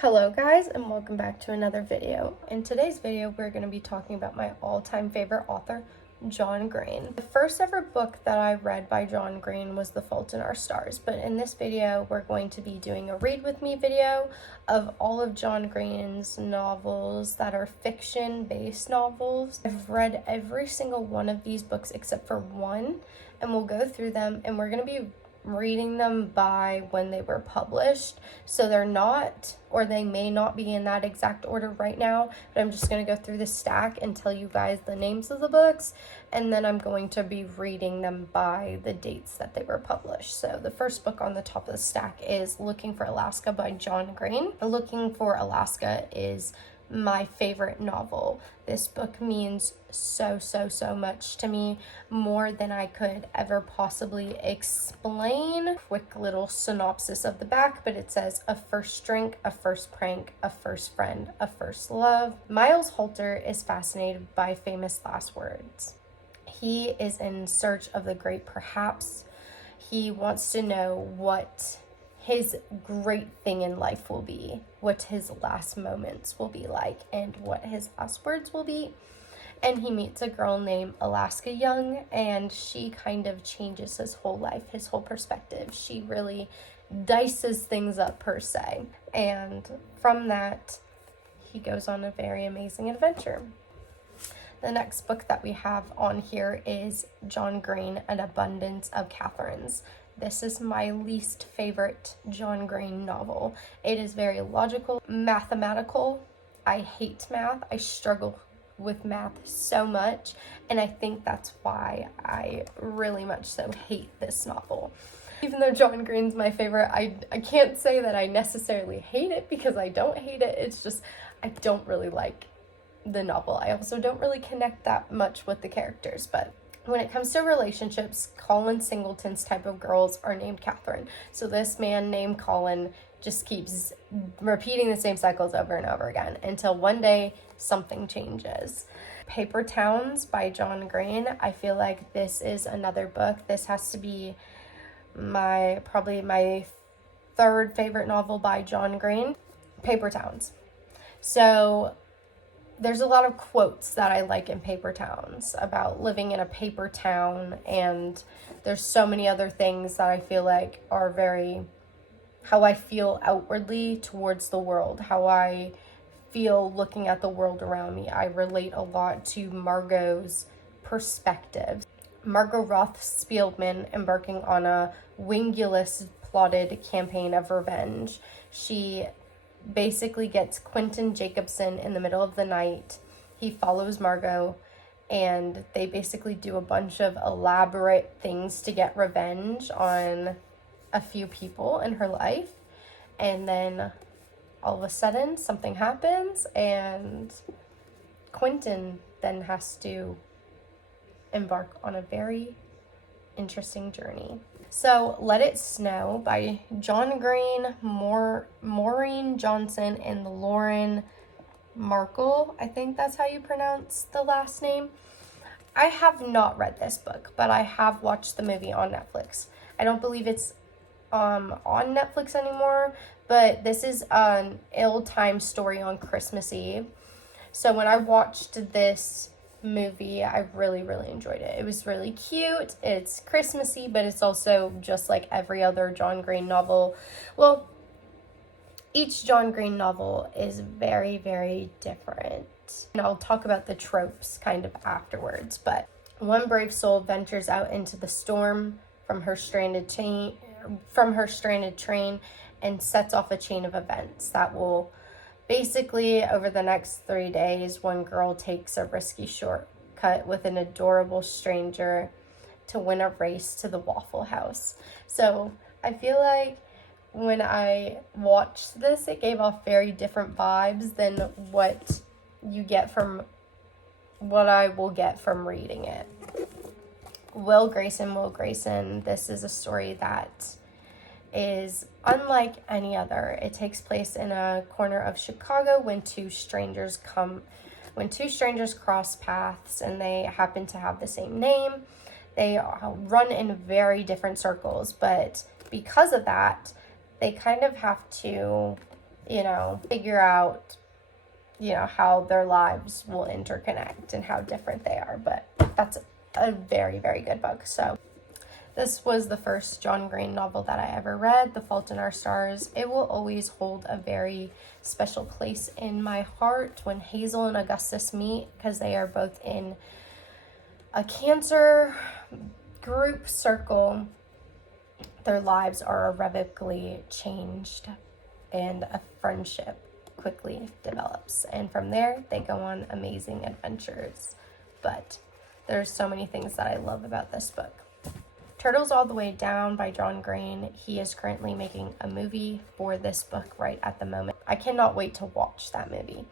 Hello guys, and welcome back to another video. In today's video, we're going to be talking about my all-time favorite author, John Green. The first ever book that I read by John Green was The Fault in Our Stars, but in this video, we're going to be doing a read with me video of all of John Green's novels that are fiction-based novels. I've read every single one of these books except for one, and we'll go through them, and we're going to be reading them by when they were published, so they're not, or they may not be in that exact order right now, but I'm just going to go through the stack and tell you guys the names of the books, and then I'm going to be reading them by the dates that they were published. So the first book on the top of the stack is Looking for Alaska by John Green. Looking for Alaska is my favorite novel. This book means so much to me, more than I could ever possibly explain. Quick little synopsis of the back, but it says: a first drink, a first prank, a first friend, a first love. Miles Holter is fascinated by famous last words. He is in search of the great perhaps. He wants to know what his great thing in life will be, what his last moments will be like, and what his last words will be. And he meets a girl named Alaska Young, and she kind of changes his whole life, his whole perspective. She really dices things up, per se. And from that, he goes on a very amazing adventure. The next book that we have on here is John Green, An Abundance of Catherines. This is my least favorite John Green novel. It is very logical, mathematical. I hate math. I struggle with math so much, and I think that's why I really much so hate this novel. Even though John Green's my favorite, I can't say that I necessarily hate it, because I don't hate it. It's just I don't really like the novel. I also don't really connect that much with the characters, but when it comes to relationships, Colin Singleton's type of girls are named Catherine. So this man named Colin just keeps repeating the same cycles over and over again until one day something changes. Paper Towns by John Green. I feel like this is another book. This has to be probably my third favorite novel by John Green. Paper Towns. So there's a lot of quotes that I like in Paper Towns about living in a paper town, and there's so many other things that I feel like are very how I feel outwardly towards the world, how I feel looking at the world around me. I relate a lot to Margot's perspective. Margot Roth Spielman embarking on a wingulous plotted campaign of revenge. She basically gets Quentin Jacobson in the middle of the night. He follows Margot, and they basically do a bunch of elaborate things to get revenge on a few people in her life. And then all of a sudden something happens, and Quentin then has to embark on a very interesting journey. So Let It Snow by John Green, Maureen Johnson, and Lauren Markle. I think that's how you pronounce the last name. I have not read this book, but I have watched the movie on Netflix. I don't believe it's on Netflix anymore, but this is an ill-timed story on Christmas Eve. So when I watched this movie, I really enjoyed it. It was really cute. It's Christmassy, but it's also just like every other John Green novel. Well, each John Green novel is very different, and I'll talk about the tropes kind of afterwards. But one brave soul ventures out into the storm from her stranded train and sets off a chain of events that will basically, over the next 3 days, one girl takes a risky shortcut with an adorable stranger to win a race to the Waffle House. So I feel like when I watched this, it gave off very different vibes than what I will get from reading it. Will Grayson. This is a story that is unlike any other. It takes place in a corner of Chicago when two strangers cross paths, and they happen to have the same name. They run in very different circles, but because of that, they kind of have to figure out, how their lives will interconnect and how different they are. But that's a very, very good book. So this was the first John Green novel that I ever read, The Fault in Our Stars. It will always hold a very special place in my heart when Hazel and Augustus meet, because they are both in a cancer group circle. Their lives are irrevocably changed, and a friendship quickly develops. And from there, they go on amazing adventures. But there's so many things that I love about this book. Turtles All the Way Down by John Green. He is currently making a movie for this book right at the moment. I cannot wait to watch that movie.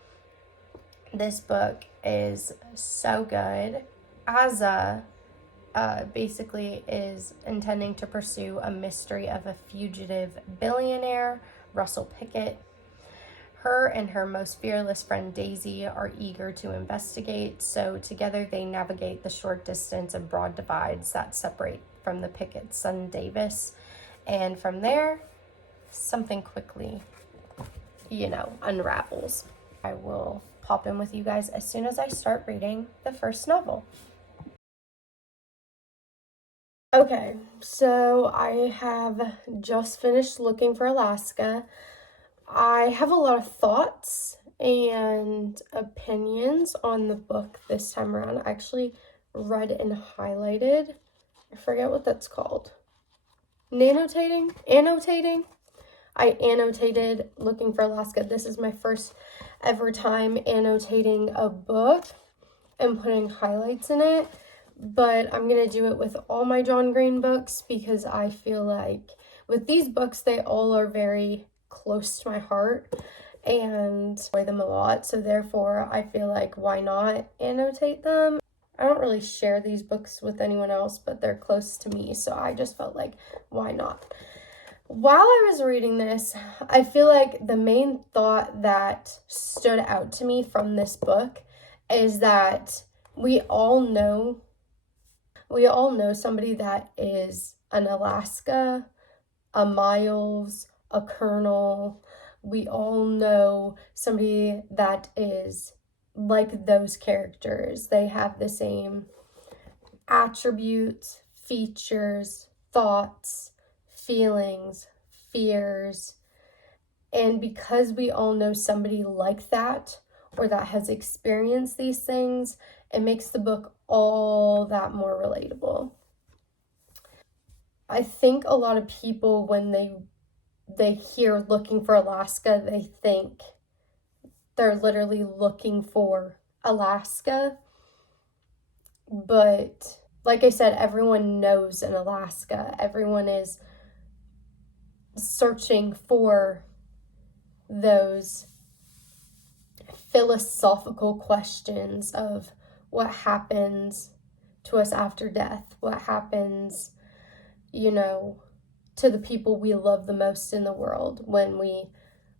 This book is so good. Asa basically is intending to pursue a mystery of a fugitive billionaire, Russell Pickett. Her and her most fearless friend Daisy are eager to investigate, so together they navigate the short distance and broad divides that separate from the Pickett's son Davis. And from there, something quickly, unravels. I will pop in with you guys as soon as I start reading the first novel. Okay, so I have just finished looking for Alaska. I have a lot of thoughts and opinions on the book this time around. I actually read and highlighted. I forget what that's called. Annotating? I annotated Looking for Alaska. This is my first ever time annotating a book and putting highlights in it. But I'm going to do it with all my John Green books, because I feel like with these books, they all are very close to my heart and I enjoy them a lot. So therefore, I feel like, why not annotate them? I don't really share these books with anyone else, but they're close to me. So I just felt like, why not? While I was reading this, I feel like the main thought that stood out to me from this book is that we all know somebody that is an Alaska, a Miles, a Colonel. We all know somebody that is like those characters. They have the same attributes, features, thoughts, feelings, fears. And because we all know somebody like that, or that has experienced these things, it makes the book all that more relatable. I think a lot of people, when they hear Looking for Alaska, they think they're literally looking for Alaska. But like I said, everyone knows in Alaska. Everyone is searching for those philosophical questions of what happens to us after death, what happens, to the people we love the most in the world when we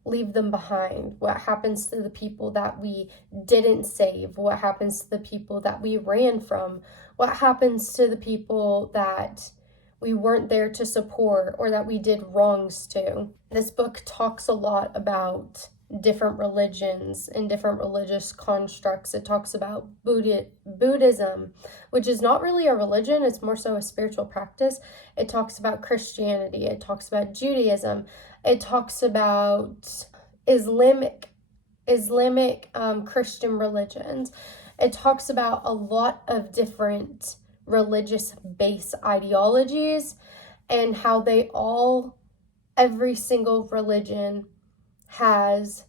leave them behind, what happens to the people that we didn't save, what happens to the people that we ran from, what happens to the people that we weren't there to support or that we did wrongs to. This book talks a lot about different religions and different religious constructs. It talks about Buddhism, which is not really a religion, it's more so a spiritual practice. It talks about Christianity, it talks about Judaism, it talks about Islamic Christian religions. It talks about a lot of different religious base ideologies and how every single religion has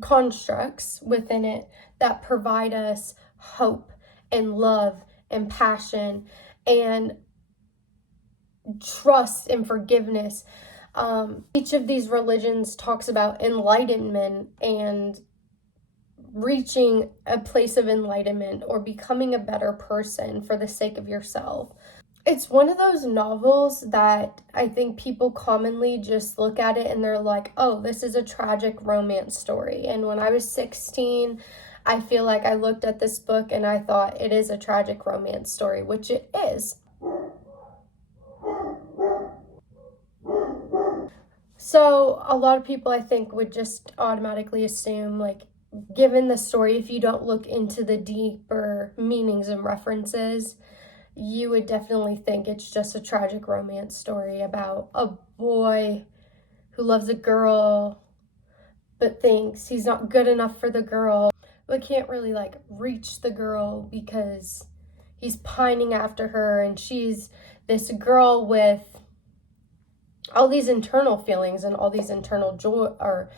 constructs within it that provide us hope and love and passion and trust and forgiveness. Each of these religions talks about enlightenment and reaching a place of enlightenment or becoming a better person for the sake of yourself. It's one of those novels that I think people commonly just look at it and they're like, oh, this is a tragic romance story. And when I was 16, I feel like I looked at this book and I thought it is a tragic romance story, which it is. So a lot of people, I think, would just automatically assume, like, given the story, if you don't look into the deeper meanings and references, you would definitely think it's just a tragic romance story about a boy who loves a girl but thinks he's not good enough for the girl, but can't really, like, reach the girl because he's pining after her, and she's this girl with all these internal feelings and all these internal joy, or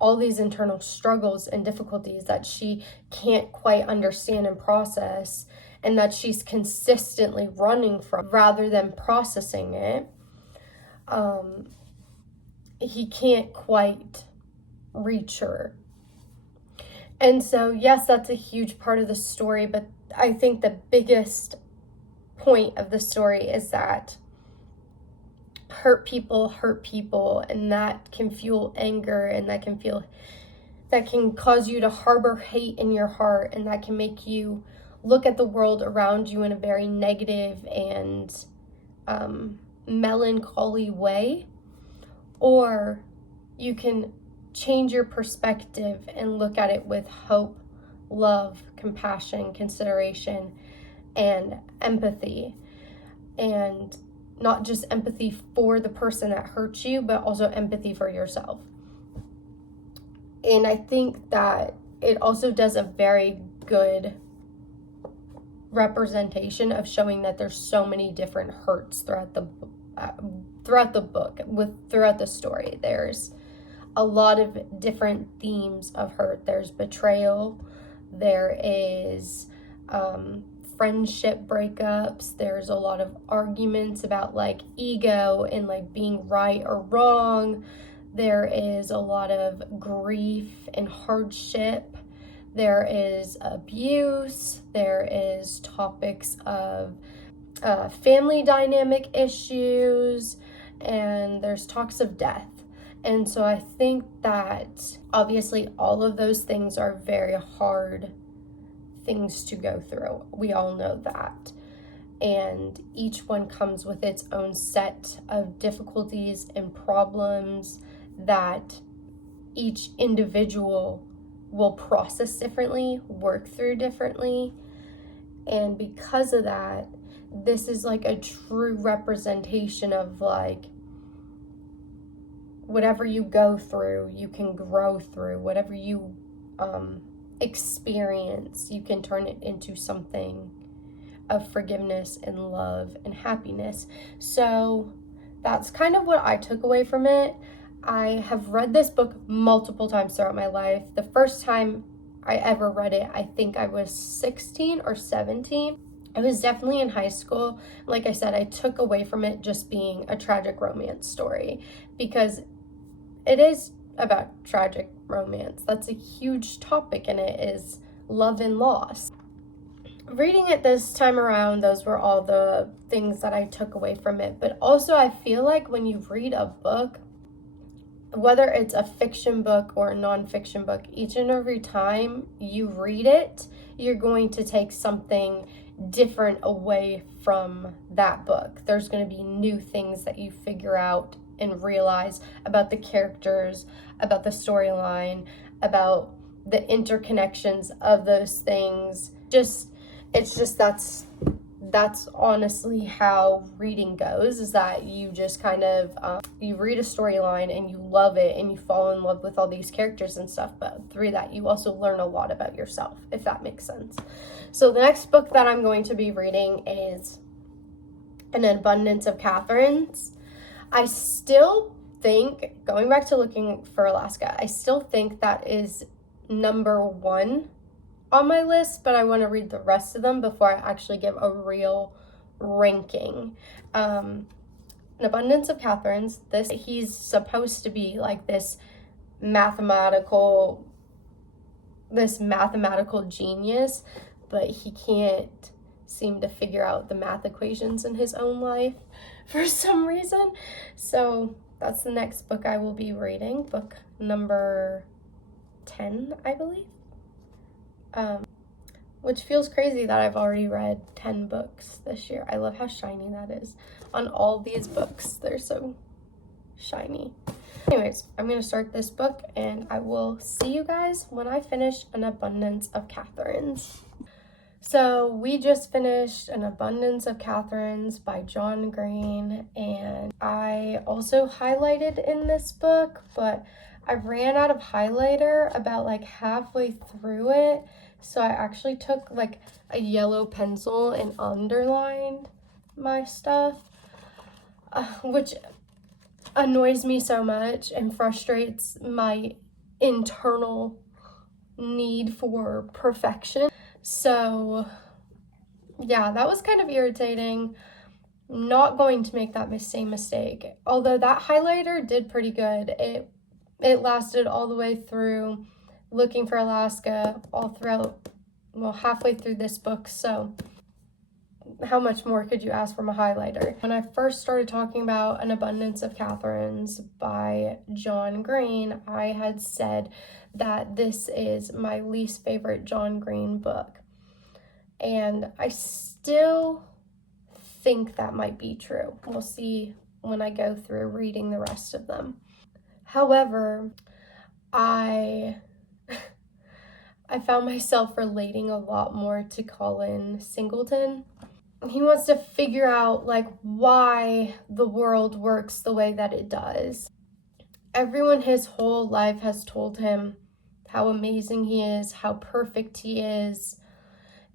all these internal struggles and difficulties that she can't quite understand and process, and that she's consistently running from rather than processing it. He can't quite reach her. And so, yes, that's a huge part of the story, but I think the biggest point of the story is that hurt people, and that can fuel anger, and that can cause you to harbor hate in your heart, and that can make you look at the world around you in a very negative and melancholy way. Or you can change your perspective and look at it with hope, love, compassion, consideration, and empathy. And not just empathy for the person that hurts you, but also empathy for yourself. And I think that it also does a very good representation of showing that there's so many different hurts throughout the book, throughout the story. There's a lot of different themes of hurt. There's betrayal, there is friendship breakups, there's a lot of arguments about, like, ego and, like, being right or wrong. There is a lot of grief and hardship. There is abuse. There is topics of family dynamic issues, and there's talks of death. And so I think that obviously all of those things are very hard things to go through. We all know that. And each one comes with its own set of difficulties and problems that each individual will process differently, work through differently. And because of that, this is like a true representation of, like, whatever you go through, you can grow through. Whatever you experience, you can turn it into something of forgiveness and love and happiness. So that's kind of what I took away from it. I have read this book multiple times throughout my life. The first time I ever read it, I think I was 16 or 17. I was definitely in high school. Like I said, I took away from it just being a tragic romance story, because it is about tragic romance. That's a huge topic, and it is love and loss. Reading it this time around, those were all the things that I took away from it. But also, I feel like when you read a book, whether it's a fiction book or a nonfiction book, each and every time you read it, you're going to take something different away from that book. There's going to be new things that you figure out and realize about the characters, about the storyline, about the interconnections of those things. That's honestly how reading goes, is that you just kind of, you read a storyline and you love it and you fall in love with all these characters and stuff, but through that you also learn a lot about yourself, if that makes sense. So the next book that I'm going to be reading is An Abundance of Catherines. I still think, going back to Looking for Alaska, I still think that is number 1 on my list, but I want to read the rest of them before I actually give a real ranking. An Abundance of Catherines, he's supposed to be like this mathematical genius, but he can't seem to figure out the math equations in his own life for some reason. So that's the next book I will be reading, book number 10, I believe. Which feels crazy that I've already read 10 books this year. I love how shiny that is on all these books. They're so shiny. Anyways, I'm going to start this book, and I will see you guys when I finish An Abundance of Catherines. So we just finished An Abundance of Catherines by John Green, and I also highlighted in this book, but I ran out of highlighter about like halfway through it, so I actually took like a yellow pencil and underlined my stuff, which annoys me so much and frustrates my internal need for perfection. So yeah, that was kind of irritating. Not going to make that same mistake. Although that highlighter did pretty good. It lasted all the way through Looking for Alaska, all throughout, well, halfway through this book. So how much more could you ask from a highlighter? When I first started talking about An Abundance of Catherines by John Green, I had said that this is my least favorite John Green book. And I still think that might be true. We'll see when I go through reading the rest of them. However, I found myself relating a lot more to Colin Singleton. He wants to figure out like why the world works the way that it does. Everyone his whole life has told him how amazing he is, how perfect he is,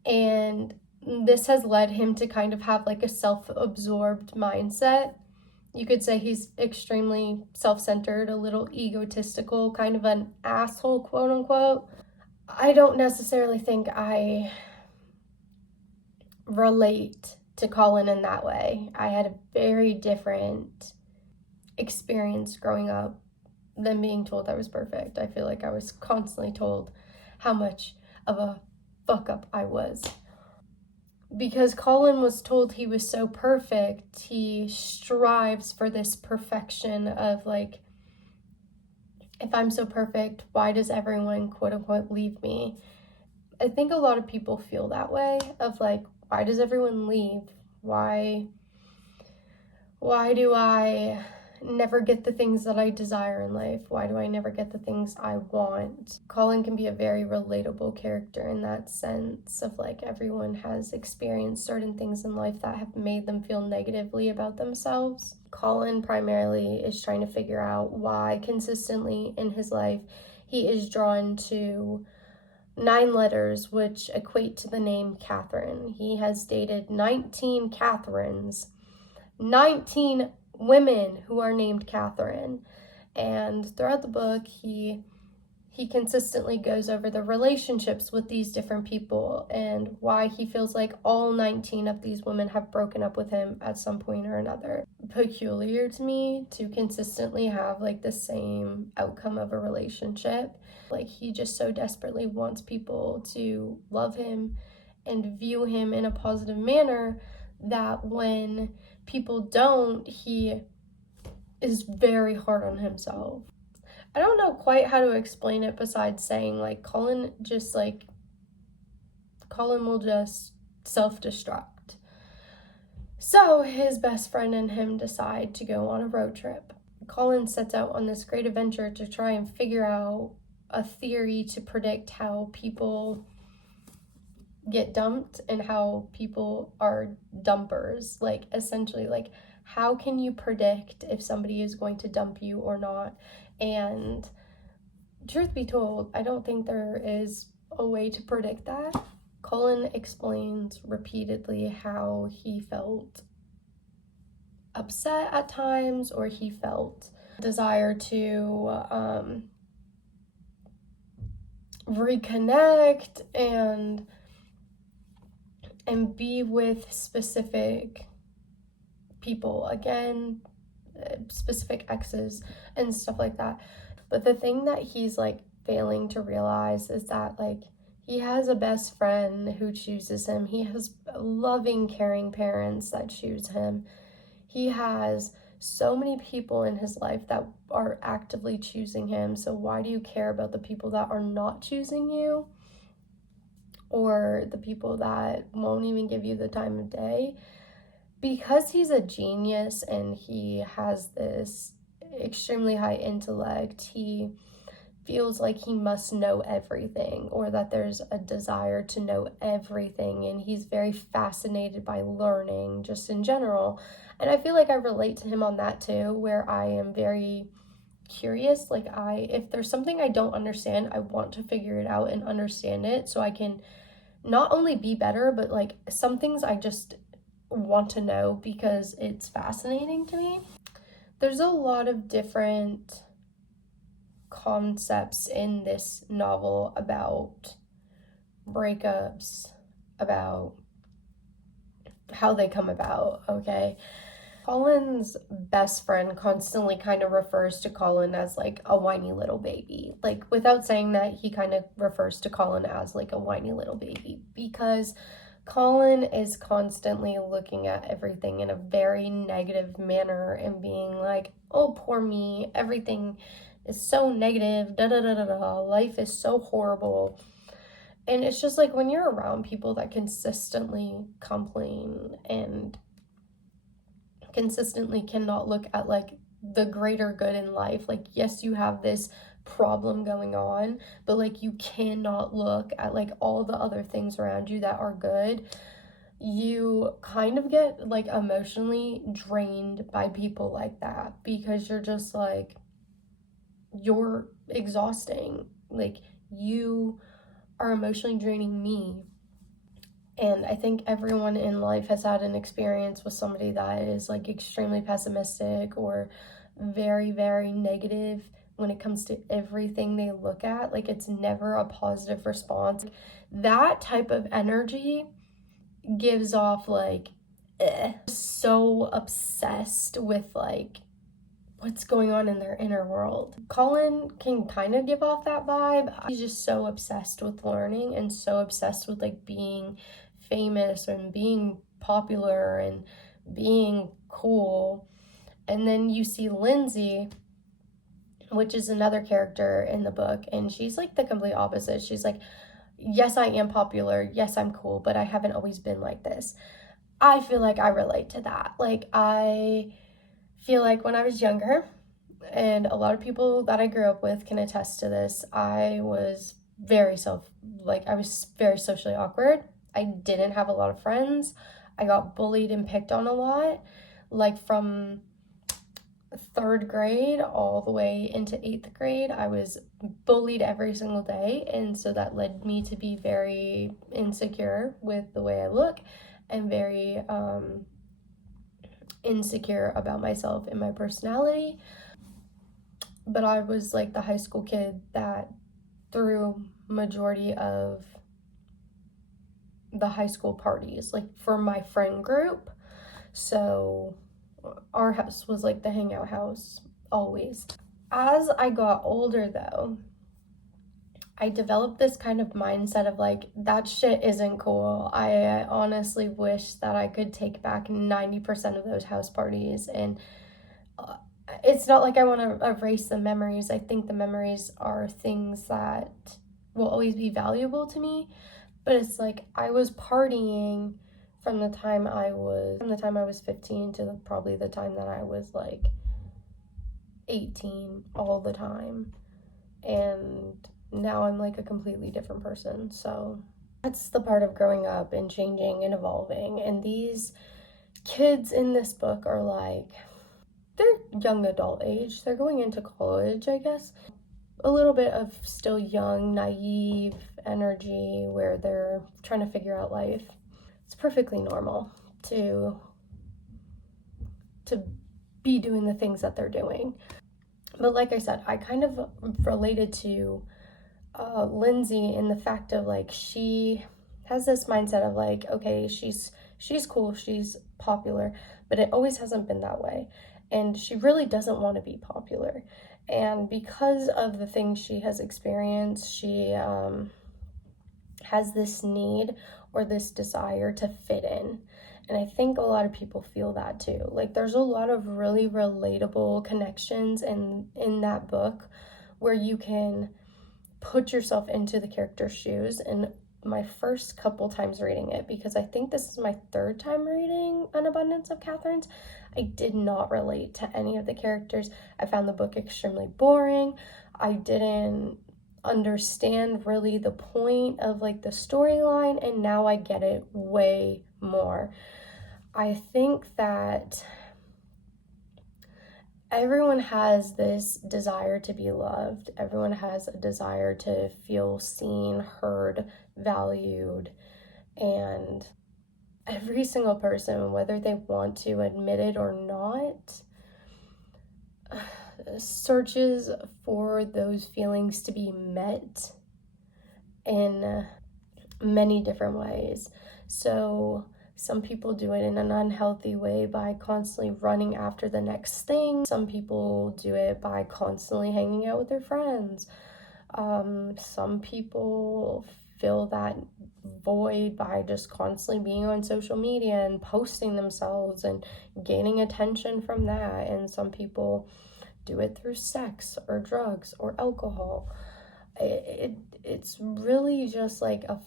and this has led him to kind of have like a self-absorbed mindset. You could say he's extremely self-centered, a little egotistical, kind of an asshole, quote unquote. I don't necessarily think I relate to Colin in that way. I had a very different experience growing up than being told I was perfect. I feel like I was constantly told how much of a fuck up I was. Because Colin was told he was so perfect, he strives for this perfection of like, if I'm so perfect, why does everyone quote unquote leave me? I think a lot of people feel that way of like, why does everyone leave? Why do I never get the things that I desire in life? Why do I never get the things I want? Colin can be a very relatable character in that sense of like everyone has experienced certain things in life that have made them feel negatively about themselves. Colin primarily is trying to figure out why consistently in his life he is drawn to 9 letters, which equate to the name Catherine. He has dated 19 Catherines, 19 women who are named Catherine. And throughout the book, he consistently goes over the relationships with these different people and why he feels like all 19 of these women have broken up with him at some point or another. Peculiar to me to consistently have like the same outcome of a relationship. Like he just so desperately wants people to love him and view him in a positive manner that when people don't, he is very hard on himself. I don't know quite how to explain it besides saying like Colin will just self-destruct. So his best friend and him decide to go on a road trip. Colin sets out on this great adventure to try and figure out a theory to predict how people get dumped and how people are dumpers. Like essentially like how can you predict if somebody is going to dump you or not? And truth be told, I don't think there is a way to predict that. Colin explains repeatedly how he felt upset at times, or he felt desire to reconnect and be with specific people again, specific exes and stuff like that. But the thing that he's like failing to realize is that like he has a best friend who chooses him. He has loving, caring parents that choose him. He has so many people in his life that are actively choosing him. So why do you care about the people that are not choosing you? Or the people that won't even give you the time of day? Because he's a genius and he has this extremely high intellect. He feels like he must know everything, or that there's a desire to know everything, and he's very fascinated by learning just in general. And I feel like I relate to him on that too, where I am very curious. Like, if there's something I don't understand, I want to figure it out and understand it so I can not only be better, but like some things I just want to know because it's fascinating to me. There's a lot of different concepts in this novel about breakups, about how they come about, okay? Colin's best friend constantly kind of refers to Colin as like a whiny little baby. Like, without saying that, he kind of refers to Colin as like a whiny little baby, because Colin is constantly looking at everything in a very negative manner and being like, oh, poor me, everything is so negative, da da da da da, life is so horrible. And it's just like, when you're around people that consistently complain and consistently cannot look at like the greater good in life, like, yes, you have this problem going on, but like, you cannot look at like all the other things around you that are good, you kind of get like emotionally drained by people like that, because you're just like, you're exhausting, like, you are emotionally draining me. And I think everyone in life has had an experience with somebody that is like extremely pessimistic or very, very negative when it comes to everything they look at. Like, it's never a positive response. That type of energy gives off like, so obsessed with like what's going on in their inner world. Colin can kind of give off that vibe. He's just so obsessed with learning and so obsessed with like being famous and being popular and being cool. And then you see Lindsay, which is another character in the book, and she's like the complete opposite. She's like, yes, I am popular, yes, I'm cool, but I haven't always been like this. I feel like I relate to that. Like, I feel like when I was younger, and a lot of people that I grew up with can attest to this, I was very socially awkward. I didn't have a lot of friends. I got bullied and picked on a lot, like from 3rd grade all the way into 8th grade. I was bullied every single day, and so that led me to be very insecure with the way I look, and very insecure about myself and my personality. But I was like the high school kid that threw majority of the high school parties, like for my friend group. So our house was like the hangout house always. As I got older though, I developed this kind of mindset of like, that shit isn't cool. I honestly wish that I could take back 90% of those house parties. And it's not like I want to erase the memories. I think the memories are things that will always be valuable to me. But it's like, I was partying from the time I was 15 to probably the time that I was like 18 all the time. And now I'm like a completely different person. So that's the part of growing up and changing and evolving. And these kids in this book are like, they're young adult age. They're going into college, I guess. A little bit of still young, naive energy where they're trying to figure out life. It's perfectly normal to be doing the things that they're doing. But like I said, I kind of related to Lindsay in the fact of like, she has this mindset of like, okay, she's cool, she's popular, but it always hasn't been that way. And she really doesn't want to be popular. And because of the things she has experienced, she has this need or this desire to fit in. And I think a lot of people feel that too. Like, there's a lot of really relatable connections in that book where you can put yourself into the character's shoes and my first couple times reading it, because I think this is my third time reading An Abundance of Catherine's, I did not relate to any of the characters. I found the book extremely boring. I didn't understand really the point of like the storyline, and now I get it way more. I think that everyone has this desire to be loved. Everyone has a desire to feel seen, heard, valued, and every single person, whether they want to admit it or not, searches for those feelings to be met in many different ways. So some people do it in an unhealthy way by constantly running after the next thing. Some people do it by constantly hanging out with their friends. Some people fill that void by just constantly being on social media and posting themselves and gaining attention from that. And some people do it through sex or drugs or alcohol. It's really just like a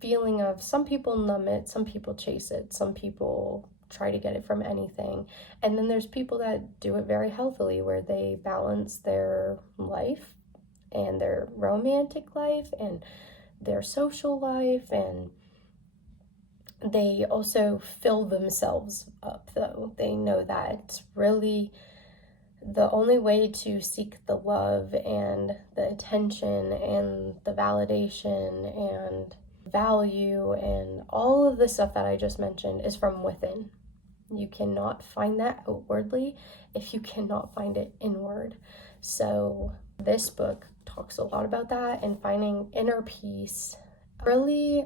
feeling of, some people numb it, some people chase it, some people try to get it from anything. And then there's people that do it very healthily, where they balance their life and their romantic life and their social life, and they also fill themselves up, though. They know that really the only way to seek the love and the attention and the validation and value and all of the stuff that I just mentioned is from within. You cannot find that outwardly if you cannot find it inward. So this book talks a lot about that and finding inner peace. Really,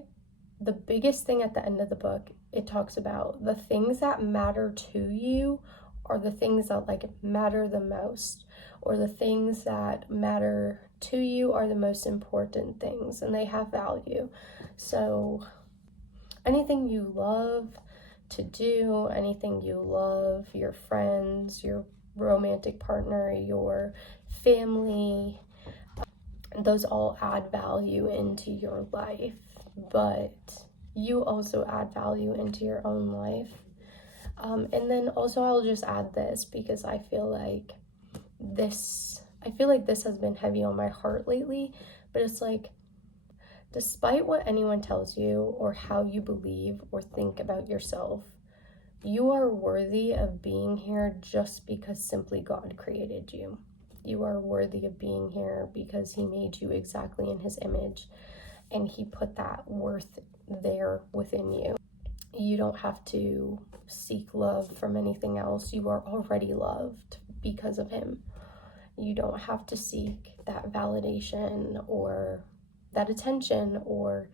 the biggest thing at the end of the book, it talks about the things that matter to you are the things that like matter the most, or the things that matter to you are the most important things, and they have value. So anything you love to do, anything you love, your friends, your romantic partner, your family, those all add value into your life, but you also add value into your own life. And then also I'll just add this, because I feel like this has been heavy on my heart lately, but it's like, despite what anyone tells you or how you believe or think about yourself, you are worthy of being here just because simply God created you. You are worthy of being here because He made you exactly in His image, and He put that worth there within you. You don't have to seek love from anything else. You are already loved because of Him. You don't have to seek that validation or that attention or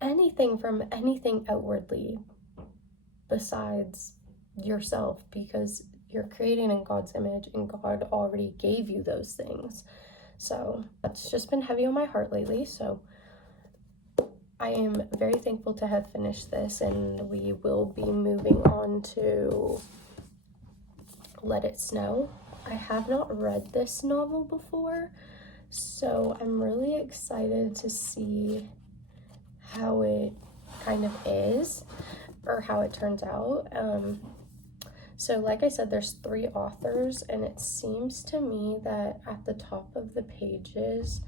anything from anything outwardly besides yourself, because you're created in God's image and God already gave you those things. So that's just been heavy on my heart lately. So I am very thankful to have finished this, and we will be moving on to Let It Snow. I have not read this novel before, so I'm really excited to see how it kind of is, or how it turns out. So like I said, there's 3 authors, and it seems to me that at the top of the pages,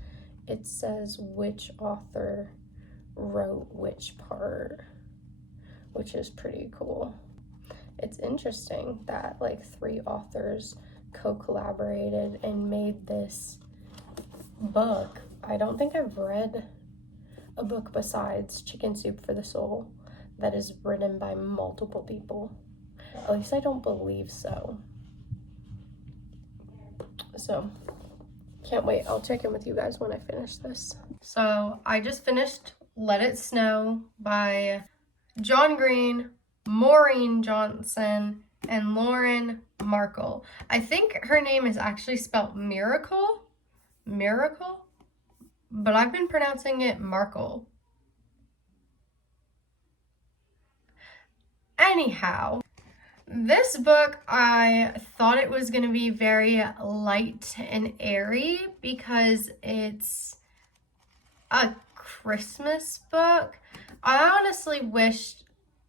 it says which author wrote which part, which is pretty cool. It's interesting that like 3 authors co-collaborated and made this book. I don't think I've read a book besides Chicken Soup for the Soul that is written by multiple people. At least I don't believe so. So can't wait. I'll check in with you guys when I finish this. So I just finished Let It Snow by John Green, Maureen Johnson, and Lauren Markle. I think her name is actually spelled Miracle, but I've been pronouncing it Markle. Anyhow, this book, I thought it was going to be very light and airy because it's a Christmas book. I honestly wish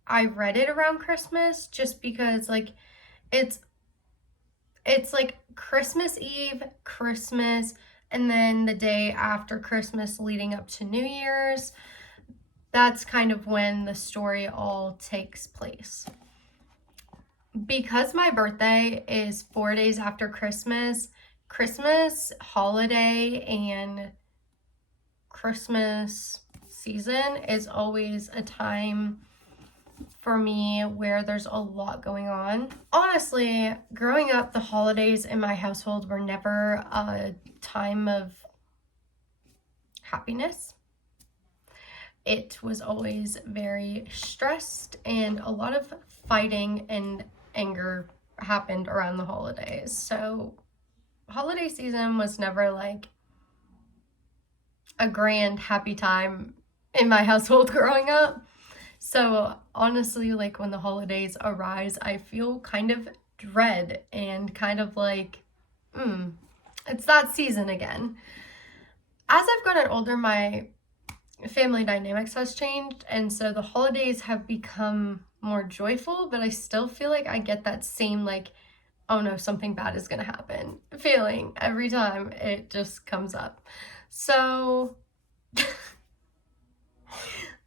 I read it around Christmas, just because like it's like Christmas Eve, Christmas, and then the day after Christmas leading up to New Year's. That's kind of when the story all takes place. Because my birthday is 4 days after Christmas, Christmas holiday and Christmas season is always a time for me where there's a lot going on. Honestly, growing up, the holidays in my household were never a time of happiness. It was always very stressed, and a lot of fighting and anger happened around the holidays. So holiday season was never like a grand happy time in my household growing up. So honestly, like when the holidays arise, I feel kind of dread and kind of like, it's that season again. As I've gotten older, my family dynamics has changed, and so the holidays have become more joyful, but I still feel like I get that same like, oh no, something bad is gonna happen feeling every time it just comes up. So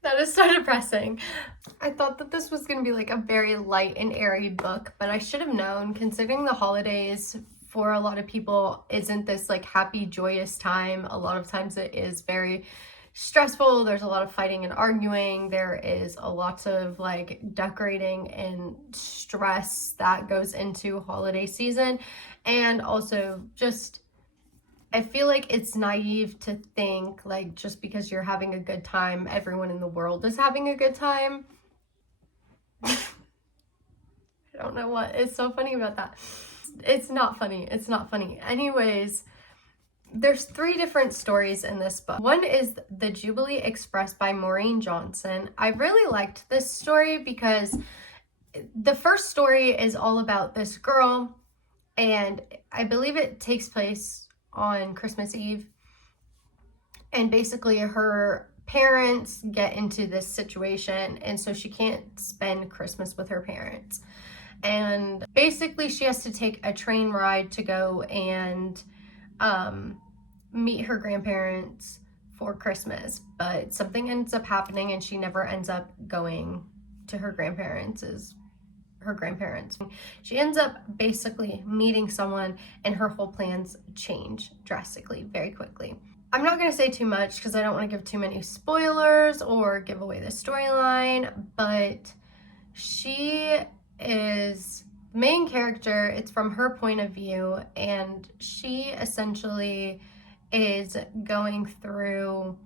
that is so depressing. I thought that this was gonna be like a very light and airy book, but I should have known, considering the holidays for a lot of people isn't this like happy, joyous time. A lot of times it is very stressful. There's a lot of fighting and arguing. There is a lot of like decorating and stress that goes into holiday season. And also just, I feel like it's naive to think like just because you're having a good time, everyone in the world is having a good time. I don't know what is so funny about that. It's not funny. It's not funny. Anyways, there's 3 different stories in this book. One is The Jubilee Express by Maureen Johnson. I really liked this story because the first story is all about this girl, and I believe it takes place on Christmas Eve. And basically her parents get into this situation, and so she can't spend Christmas with her parents. And basically she has to take a train ride to go and meet her grandparents for Christmas, but something ends up happening and she never ends up going to her grandparents. She ends up basically meeting someone, and her whole plans change drastically very quickly. I'm not going to say too much because I don't want to give too many spoilers or give away the storyline, but she is the main character. It's from her point of view, and she essentially is going through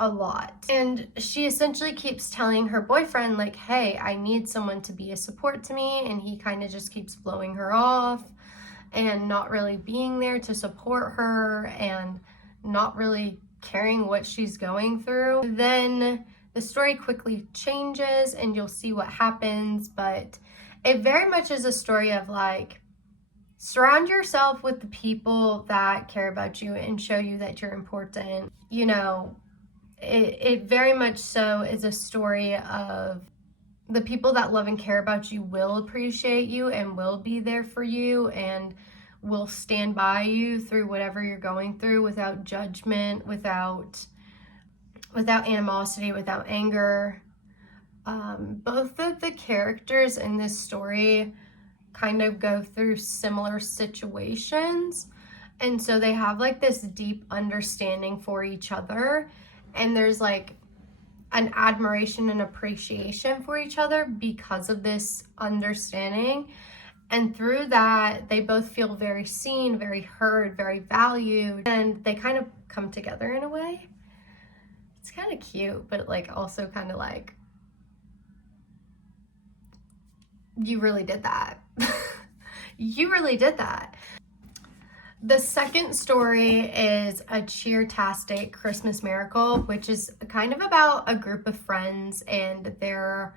a lot. And she essentially keeps telling her boyfriend like, hey, I need someone to be a support to me, and he kind of just keeps blowing her off and not really being there to support her and not really caring what she's going through. Then the story quickly changes and you'll see what happens, but it very much is a story of like, surround yourself with the people that care about you and show you that you're important. You know, it very much so is a story of the people that love and care about you will appreciate you and will be there for you and will stand by you through whatever you're going through without judgment, without animosity, without anger. Both of the characters in this story kind of go through similar situations, and so they have like this deep understanding for each other, and there's like an admiration and appreciation for each other because of this understanding. And through that, they both feel very seen, very heard, very valued, and they kind of come together in a way. It's kind of cute, but like also kind of like, you really did that. You really did that. The second story is A Cheer-tastic Christmas Miracle, which is kind of about a group of friends, and they're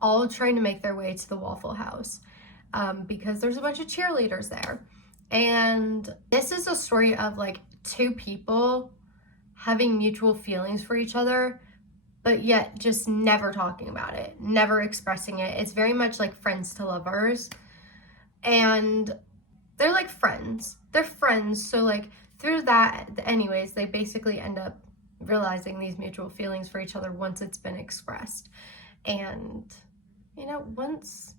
all trying to make their way to the Waffle House because there's a bunch of cheerleaders there. And this is a story of like 2 people having mutual feelings for each other, but yet just never talking about it, never expressing it. It's very much like friends to lovers. And they're like friends. They're friends. So like through that, anyways, they basically end up realizing these mutual feelings for each other once it's been expressed. And, you know, once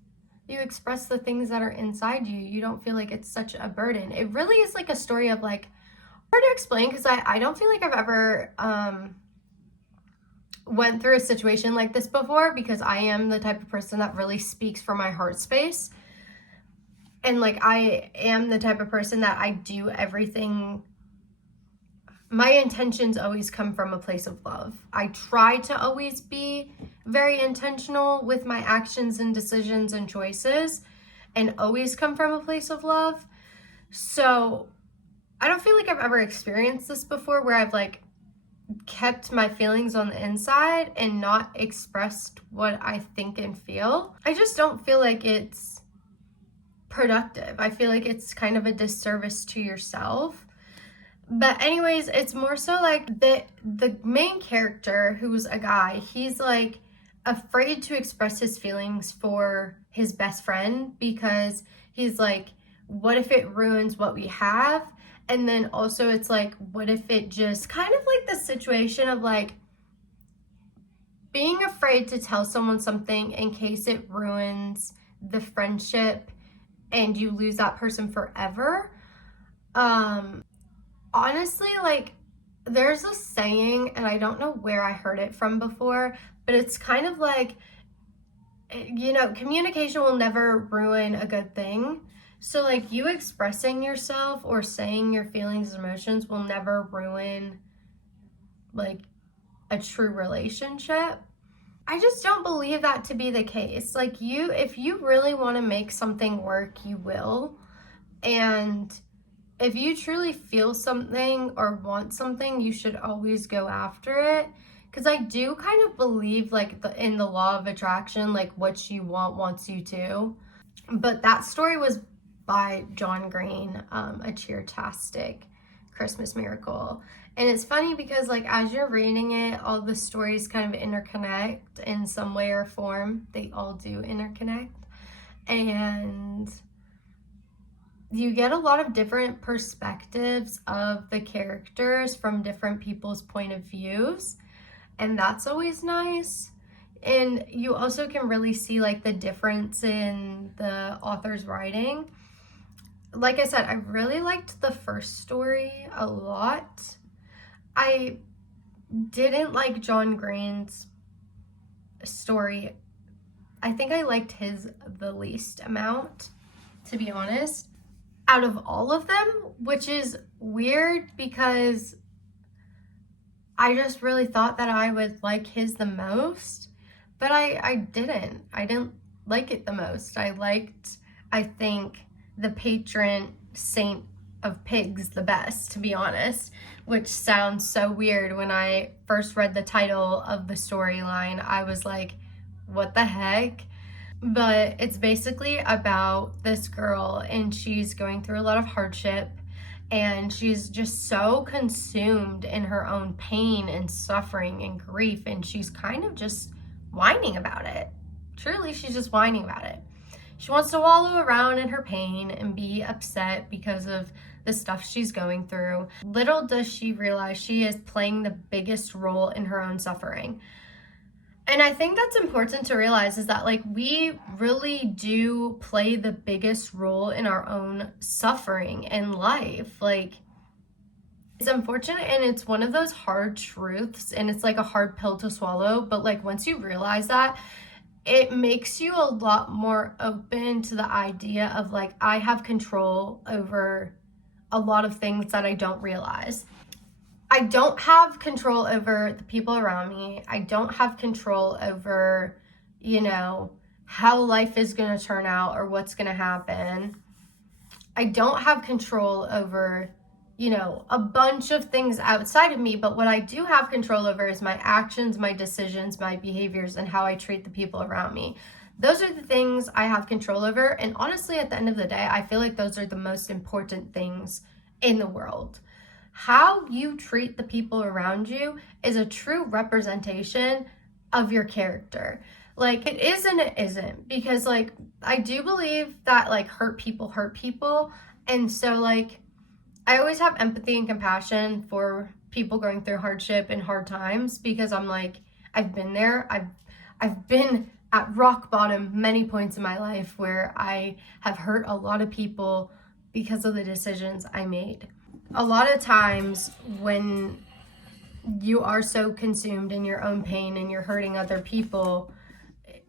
you express the things that are inside you, you don't feel like it's such a burden. It really is like a story of like, hard to explain because I don't feel like I've ever went through a situation like this before, because I am the type of person that really speaks from my heart space. And like I am the type of person that I do everything, my intentions always come from a place of love. I try to always be very intentional with my actions and decisions and choices, and always come from a place of love. So I don't feel like I've ever experienced this before, where I've like kept my feelings on the inside and not expressed what I think and feel. I just don't feel like it's productive. I feel like it's kind of a disservice to yourself. But anyways, it's more so like the main character, who's a guy, he's like afraid to express his feelings for his best friend, because he's like, what if it ruins what we have? And then also it's like, what if it just kind of like the situation of like being afraid to tell someone something in case it ruins the friendship and you lose that person forever. Honestly, like there's a saying, and I don't know where I heard it from before, but it's kind of like, you know, communication will never ruin a good thing. So like you expressing yourself or saying your feelings and emotions will never ruin like a true relationship. I just don't believe that to be the case. Like if you really want to make something work, you will. And if you truly feel something or want something, you should always go after it. Because I do kind of believe like in the law of attraction, like what you want wants you to. But that story was by John Green, A Cheertastic Christmas Miracle. And it's funny because like as you're reading it, all the stories kind of interconnect in some way or form. They all do interconnect. And you get a lot of different perspectives of the characters from different people's point of views, and that's always nice. And you also can really see like the difference in the author's writing. Like I said, I really liked the first story a lot. I didn't like John Green's story. I think I liked his the least amount, to be honest, out of all of them, which is weird because I just really thought that I would like his the most, but I didn't. I didn't like it the most. I liked, I think, the patron saint of pigs the best, to be honest, which sounds so weird. When I first read the title of the storyline, I was like, what the heck? But it's basically about this girl, and she's going through a lot of hardship, and she's just so consumed in her own pain and suffering and grief, and she's kind of just whining about it. Truly, she's just whining about it. She wants to wallow around in her pain and be upset because of the stuff she's going through. Little does she realize she is playing the biggest role in her own suffering. And I think that's important to realize, is that like we really do play the biggest role in our own suffering in life. Like, it's unfortunate, and it's one of those hard truths, and it's like a hard pill to swallow, but like once you realize that, it makes you a lot more open to the idea of like, I have control over a lot of things that I don't realize. I don't have control over the people around me. I don't have control over, you know, how life is going to turn out or what's going to happen. I don't have control over, you know, a bunch of things outside of me, but what I do have control over is my actions, my decisions, my behaviors, and how I treat the people around me. Those are the things I have control over, and honestly, at the end of the day, I feel like those are the most important things in the world. how you treat the people around you is a true representation of your character. Like, it is and it isn't, because like I do believe that like hurt people, and so like I always have empathy and compassion for people going through hardship and hard times, because I'm like, I've been there. I've been at rock bottom many points in my life where I have hurt a lot of people because of the decisions I made. A lot of times when you are so consumed in your own pain and you're hurting other people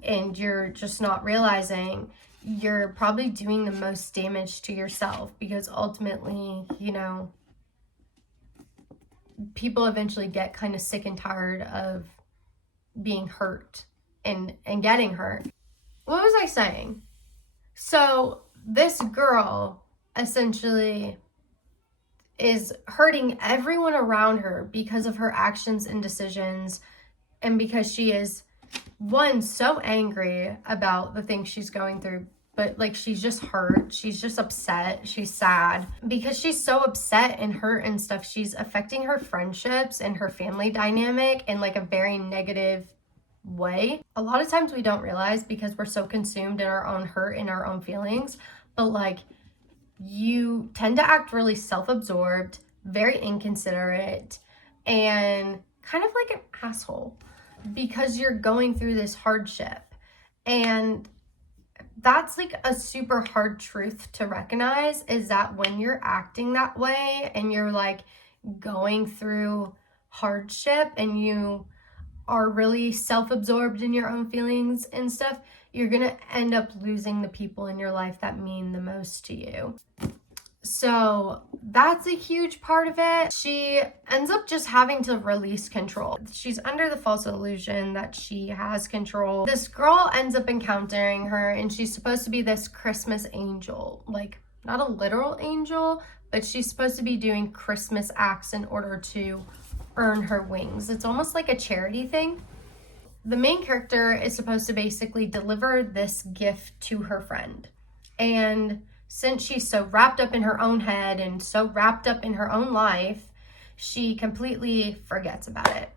and you're just not realizing, you're probably doing the most damage to yourself, because ultimately, you know, people eventually get kind of sick and tired of being hurt and getting hurt. What was I saying? So this girl essentially is hurting everyone around her because of her actions and decisions, and because she is, one, so angry about the things she's going through, but like she's just hurt, she's just upset, she's sad. Because she's so upset and hurt and stuff, she's affecting her friendships and her family dynamic in like a very negative way. A lot of times we don't realize because we're so consumed in our own hurt and our own feelings, but like you tend to act really self-absorbed, very inconsiderate, and kind of like an asshole because you're going through this hardship. And that's like a super hard truth to recognize, is that when you're acting that way and you're like going through hardship and you are really self-absorbed in your own feelings and stuff, you're gonna end up losing the people in your life that mean the most to you. So that's a huge part of it. She ends up just having to release control. She's under the false illusion that she has control. This girl ends up encountering her, and she's supposed to be this Christmas angel. Like, not a literal angel, but she's supposed to be doing Christmas acts in order to earn her wings. It's almost like a charity thing. The main character is supposed to basically deliver this gift to her friend. And since she's so wrapped up in her own head and so wrapped up in her own life, she completely forgets about it.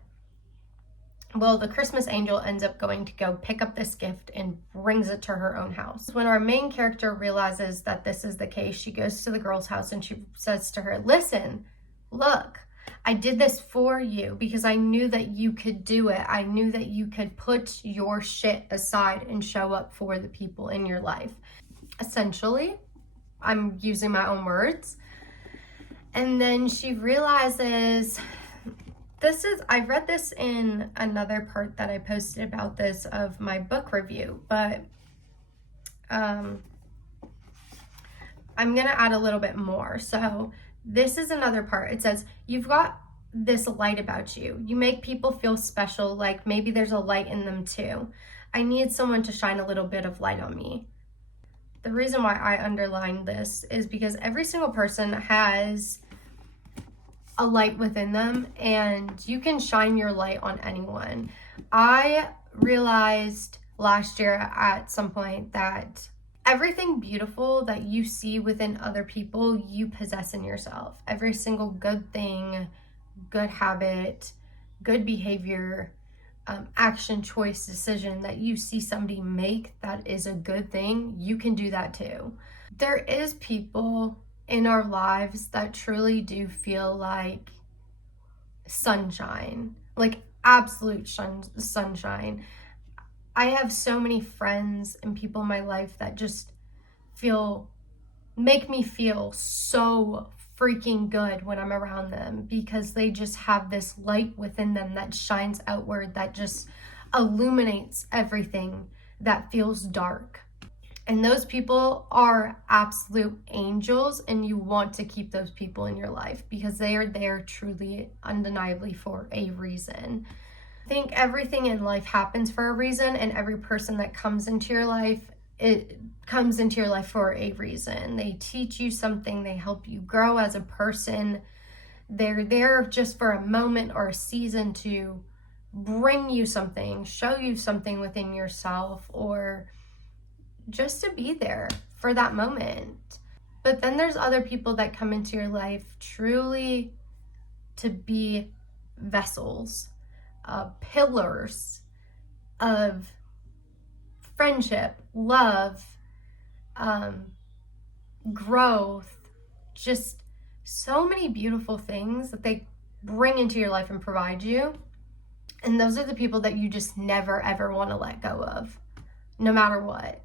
Well, the Christmas angel ends up going to go pick up this gift and brings it to her own house. When our main character realizes that this is the case, she goes to the girl's house and she says to her, "Listen, look, I did this for you because I knew that you could do it. I knew that you could put your shit aside and show up for the people in your life." Essentially, I'm using my own words. And then she realizes, I read this in another part that I posted about this of my book review, but I'm gonna add a little bit more. So this is another part. It says, "You've got this light about you. You make people feel special, like maybe there's a light in them too. I need someone to shine a little bit of light on me." The reason why I underlined this is because every single person has a light within them, and you can shine your light on anyone. I realized last year at some point that everything beautiful that you see within other people, you possess in yourself. Every single good thing, good habit, good behavior, action, choice, decision that you see somebody make that is a good thing, you can do that too. There is people in our lives that truly do feel like sunshine, like absolute sunshine. I have so many friends and people in my life that just make me feel so freaking good when I'm around them, because they just have this light within them that shines outward, that just illuminates everything that feels dark. And those people are absolute angels, and you want to keep those people in your life because they are there truly, undeniably for a reason. I think everything in life happens for a reason, and every person that comes into your life, it comes into your life for a reason. They teach you something, they help you grow as a person. They're there just for a moment or a season to bring you something, show you something within yourself, or just to be there for that moment. But then there's other people that come into your life truly to be vessels, pillars of friendship, love, growth, just so many beautiful things that they bring into your life and provide you. And those are the people that you just never ever want to let go of, no matter what.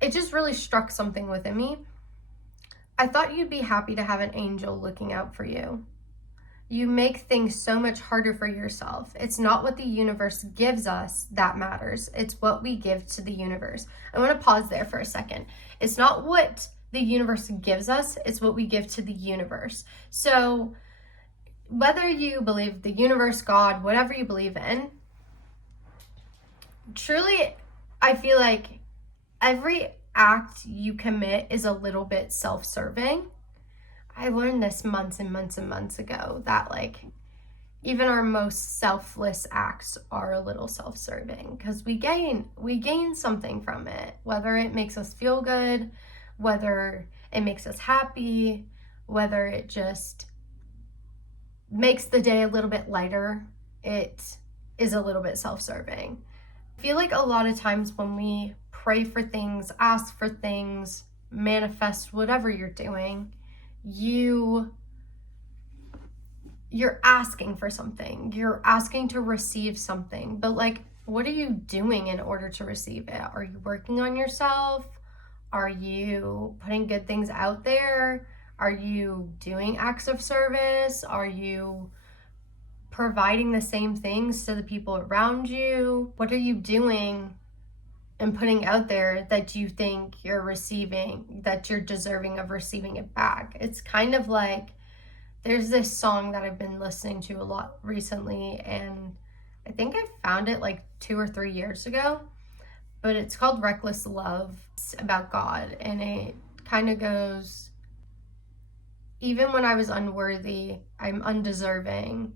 It just really struck something within me. I thought you'd be happy to have an angel looking out for you. You make things so much harder for yourself. It's not what the universe gives us that matters. It's what we give to the universe. I want to pause there for a second. It's not what the universe gives us, it's what we give to the universe. So whether you believe the universe, God, whatever you believe in, truly, I feel like every act you commit is a little bit self-serving. I learned this months and months and months ago that like even our most selfless acts are a little self-serving because we gain something from it, whether it makes us feel good, whether it makes us happy, whether it just makes the day a little bit lighter. It is a little bit self-serving. I feel like a lot of times when we pray for things, ask for things, manifest whatever you're doing, you're asking for something. You're asking to receive something. But like, what are you doing in order to receive it? Are you working on yourself? Are you putting good things out there? Are you doing acts of service? Are you providing the same things to the people around you? What are you doing and putting out there that you think you're receiving, that you're deserving of receiving it back? It's kind of like, there's this song that I've been listening to a lot recently, and I think I found it like 2 or 3 years ago, but it's called Reckless Love. It's about God, and it kind of goes, even when I was unworthy, I'm undeserving,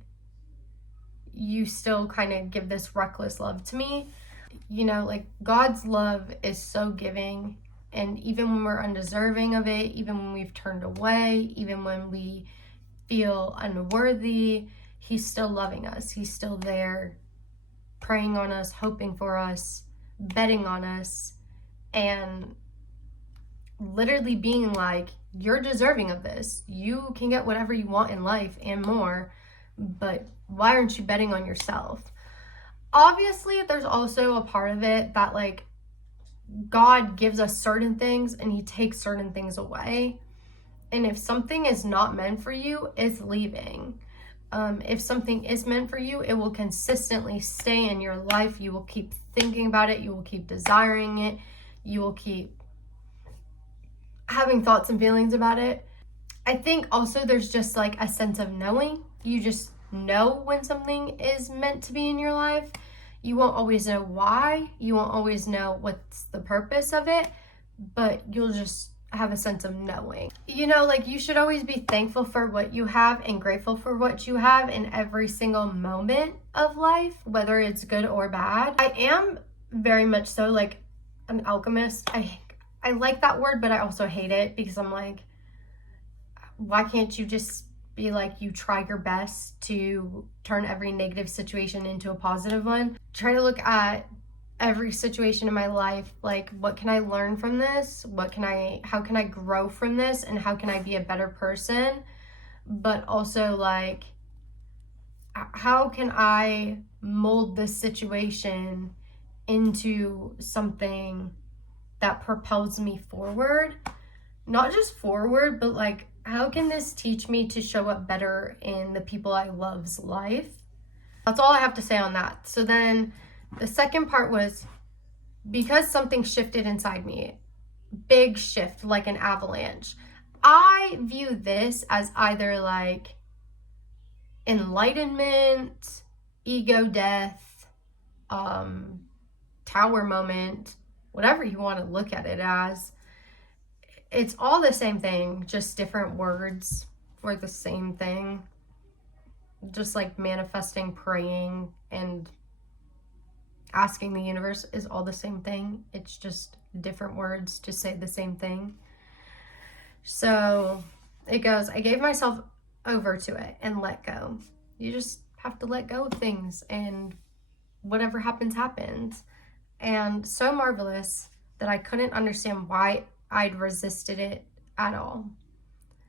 you still kind of give this reckless love to me. You know, like God's love is so giving, and even when we're undeserving of it, even when we've turned away, even when we feel unworthy, he's still loving us. He's still there, praying on us, hoping for us, betting on us, and literally being like, you're deserving of this. You can get whatever you want in life and more, but why aren't you betting on yourself? Obviously, there's also a part of it that like God gives us certain things and he takes certain things away. And if something is not meant for you, it's leaving. If something is meant for you, it will consistently stay in your life. You will keep thinking about it. You will keep desiring it. You will keep having thoughts and feelings about it. I think also there's just like a sense of knowing. You just know when something is meant to be in your life. You won't always know why. You won't always know what's the purpose of it, but you'll just have a sense of knowing. You know, like you should always be thankful for what you have and grateful for what you have in every single moment of life, whether it's good or bad. I am very much so like an alchemist. I like that word, but I also hate it because I'm like, why can't you just be like, you try your best to turn every negative situation into a positive one? Try to look at every situation in my life, like, what can I learn from this? How can I grow from this? And how can I be a better person? But also like, how can I mold this situation into something that propels me forward? Not just forward, but like, how can this teach me to show up better in the people I love's life? That's all I have to say on that. So then the second part was, because something shifted inside me, big shift, like an avalanche. I view this as either like enlightenment, ego death, tower moment, whatever you want to look at it as. It's all the same thing, just different words for the same thing. Just like manifesting, praying, and asking the universe is all the same thing. It's just different words to say the same thing. So it goes, I gave myself over to it and let go. You just have to let go of things, and whatever happens, happens. And so marvelous that I couldn't understand why I'd resisted it at all.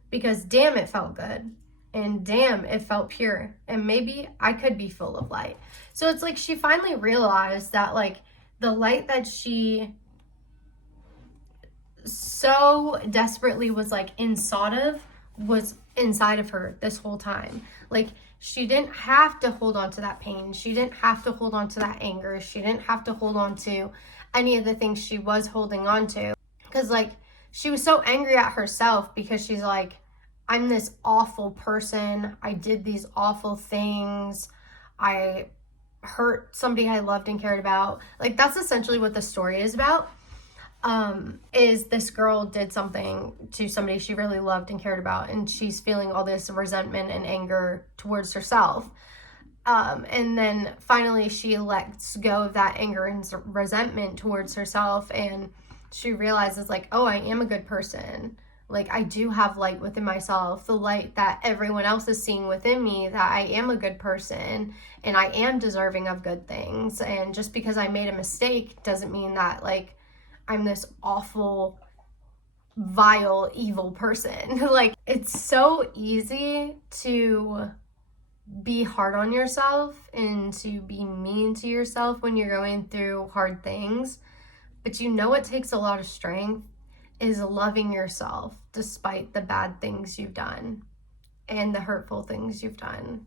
Because damn, it felt good. And damn, it felt pure. And maybe I could be full of light. So it's like she finally realized that, like, the light that she so desperately was, like, inside of her this whole time. Like, she didn't have to hold on to that pain. She didn't have to hold on to that anger. She didn't have to hold on to any of the things she was holding on to. Because, like, she was so angry at herself because she's like, I'm this awful person. I did these awful things. I hurt somebody I loved and cared about. Like, that's essentially what the story is about. Is this girl did something to somebody she really loved and cared about, and she's feeling all this resentment and anger towards herself. And then finally she lets go of that anger and resentment towards herself, and she realizes, like, oh, I am a good person. Like, I do have light within myself, the light that everyone else is seeing within me, that I am a good person and I am deserving of good things. And just because I made a mistake doesn't mean that, like, I'm this awful, vile, evil person. Like, it's so easy to be hard on yourself and to be mean to yourself when you're going through hard things. But you know what takes a lot of strength is loving yourself despite the bad things you've done and the hurtful things you've done.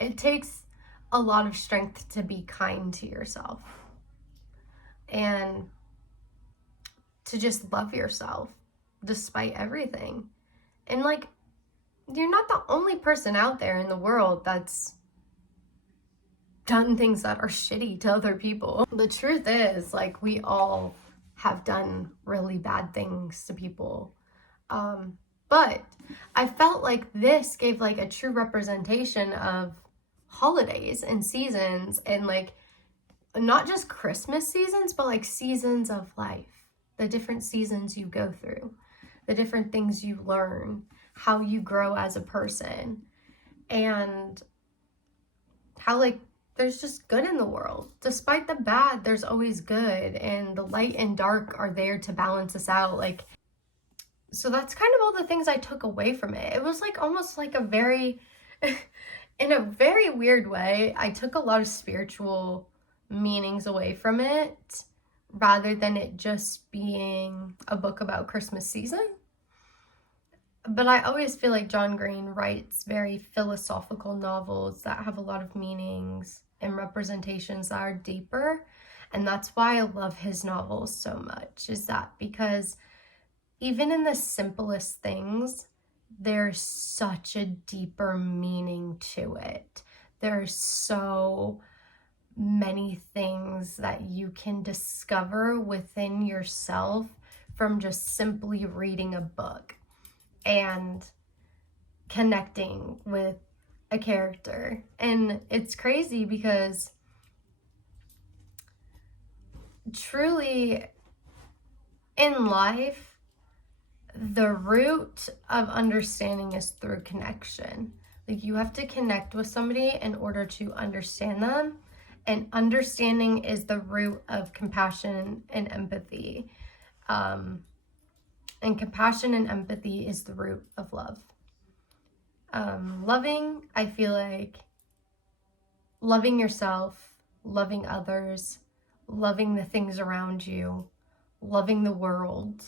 It takes a lot of strength to be kind to yourself and to just love yourself despite everything. And, like, you're not the only person out there in the world that's done things that are shitty to other people. The truth is, like, we all have done really bad things to people. But I felt like this gave, like, a true representation of holidays and seasons, and, like, not just Christmas seasons, but, like, seasons of life. The different seasons you go through, the different things you learn, how you grow as a person, and how, like, there's just good in the world. Despite the bad, there's always good, and the light and dark are there to balance us out. Like, so that's kind of all the things I took away from it. It was, like, almost like a very, in a very weird way, I took a lot of spiritual meanings away from it, rather than it just being a book about Christmas season. But I always feel like John Green writes very philosophical novels that have a lot of meanings and representations that are deeper. And that's why I love his novels so much, is that because even in the simplest things, there's such a deeper meaning to it. There's so many things that you can discover within yourself from just simply reading a book and connecting with a character. And it's crazy because truly in life, the root of understanding is through connection. Like, you have to connect with somebody in order to understand them. And understanding is the root of compassion and empathy. And compassion and empathy is the root of love. Loving, I feel like loving yourself, loving others, loving the things around you, loving the world,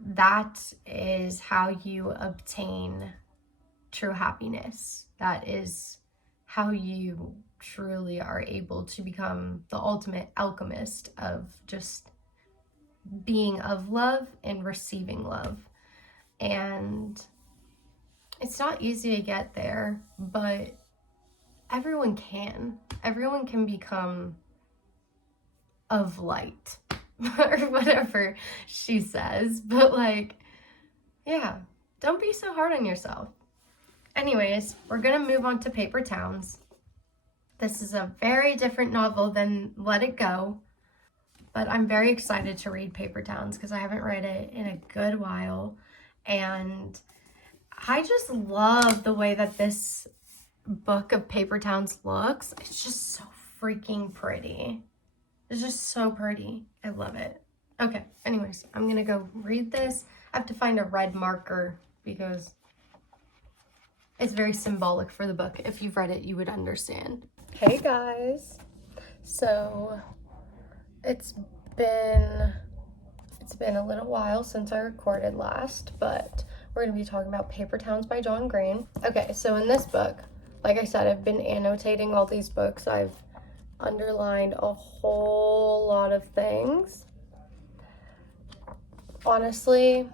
that is how you obtain true happiness. That is how you truly are able to become the ultimate alchemist of just being of love and receiving love. And it's not easy to get there, but everyone can. Everyone can become of light or whatever she says. But, like, yeah, don't be so hard on yourself. Anyways, we're gonna move on to Paper Towns. This is a very different novel than Let It Go, but I'm very excited to read Paper Towns because I haven't read it in a good while, and I just love the way that this book of Paper Towns looks. It's just so freaking pretty. It's just so pretty. I love it. Okay, anyways, I'm gonna go read this. I have to find a red marker because it's very symbolic for the book. If you've read it, you would understand. Hey guys. So it's been a little while since I recorded last, but we're going to be talking about Paper Towns by John Green. Okay, so in this book, like I said, I've been annotating all these books. I've underlined a whole lot of things. Honestly,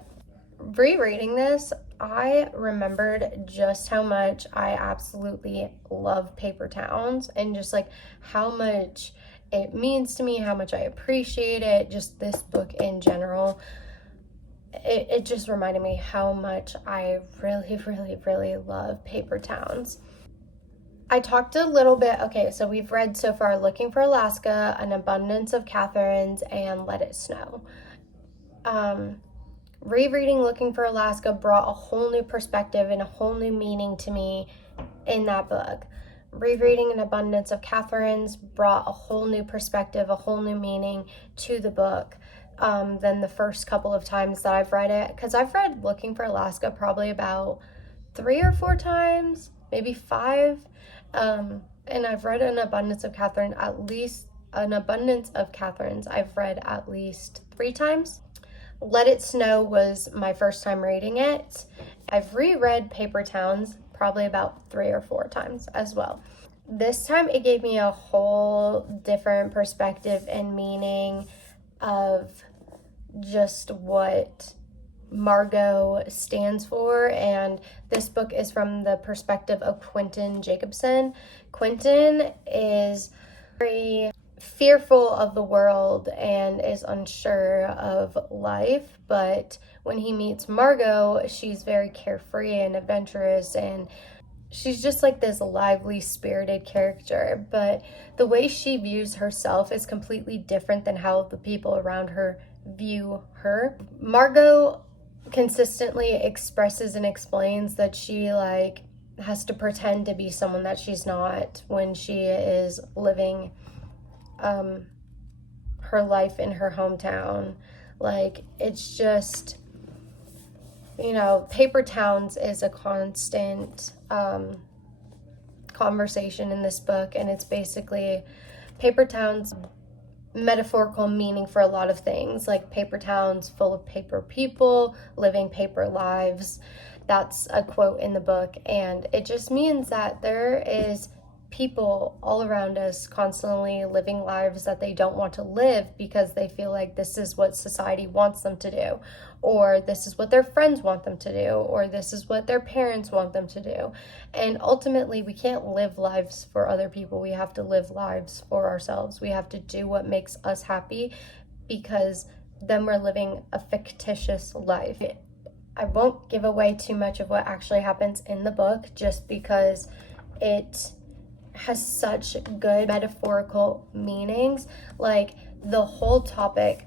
rereading this, I remembered just how much I absolutely love Paper Towns and just like how much it means to me, how much I appreciate it, just this book in general. It just reminded me how much I really love Paper Towns. I talked a little bit, okay, so we've read so far Looking for Alaska, An Abundance of Catherines, and Let It Snow. Rereading Looking for Alaska brought a whole new perspective and a whole new meaning to me in that book. Rereading An Abundance of Catherines brought a whole new perspective, a whole new meaning to the book than the first couple of times that I've read it. Because I've read Looking for Alaska probably about 3 or 4 times, maybe 5. And I've read An Abundance of Catherines I've read at least 3 times. Let It Snow was my first time reading it. I've reread Paper Towns probably about 3 or 4 times as well. This time it gave me a whole different perspective and meaning of just what Margot stands for, and this book is from the perspective of Quentin Jacobson. Quentin is very fearful of the world and is unsure of life, but when he meets Margot, she's very carefree and adventurous, and she's just like this lively, spirited character, but the way she views herself is completely different than how the people around her view her. Margot consistently expresses and explains that she has to pretend to be someone that she's not when she is living her life in her hometown. It's just, Paper Towns is a constant conversation in this book, and it's basically Paper Towns metaphorical meaning for a lot of things, like paper towns full of paper people living paper lives. That's a quote in the book, and it just means that there is people all around us constantly living lives that they don't want to live because they feel like this is what society wants them to do, or this is what their friends want them to do, or this is what their parents want them to do. And ultimately, we can't live lives for other people. We have to live lives for ourselves. We have to do what makes us happy, because then we're living a fictitious life. I won't give away too much of what actually happens in the book just because it has such good metaphorical meanings. Like the whole topic,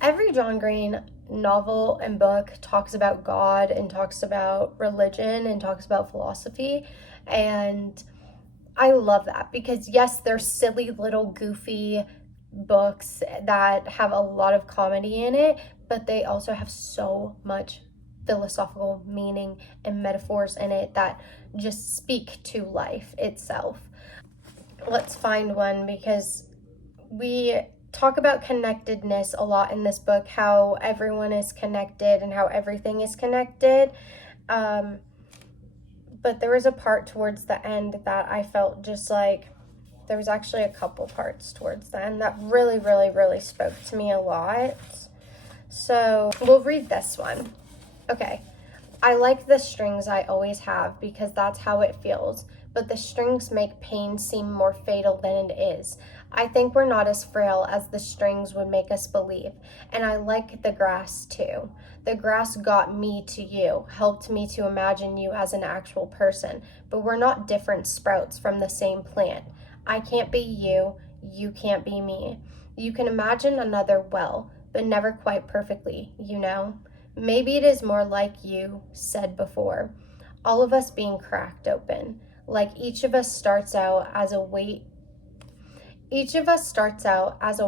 every John Green novel and book talks about God and talks about religion and talks about philosophy, and I love that because yes, they're silly little goofy books that have a lot of comedy in it, but they also have so much philosophical meaning and metaphors in it that just speak to life itself. Let's find one, because we talk about connectedness a lot in this book, how everyone is connected and how everything is connected. But there was a part towards the end that I felt just like, there was actually a couple parts towards the end that really spoke to me a lot. So we'll read this one. Okay. I like the strings I always have because that's how it feels, but the strings make pain seem more fatal than it is. I think we're not as frail as the strings would make us believe, and I like the grass too. The grass got me to you, helped me to imagine you as an actual person, but we're not different sprouts from the same plant. I can't be you, you can't be me. You can imagine another well, but never quite perfectly, Maybe it is more like you said before, all of us being cracked open. Like each of us starts out as a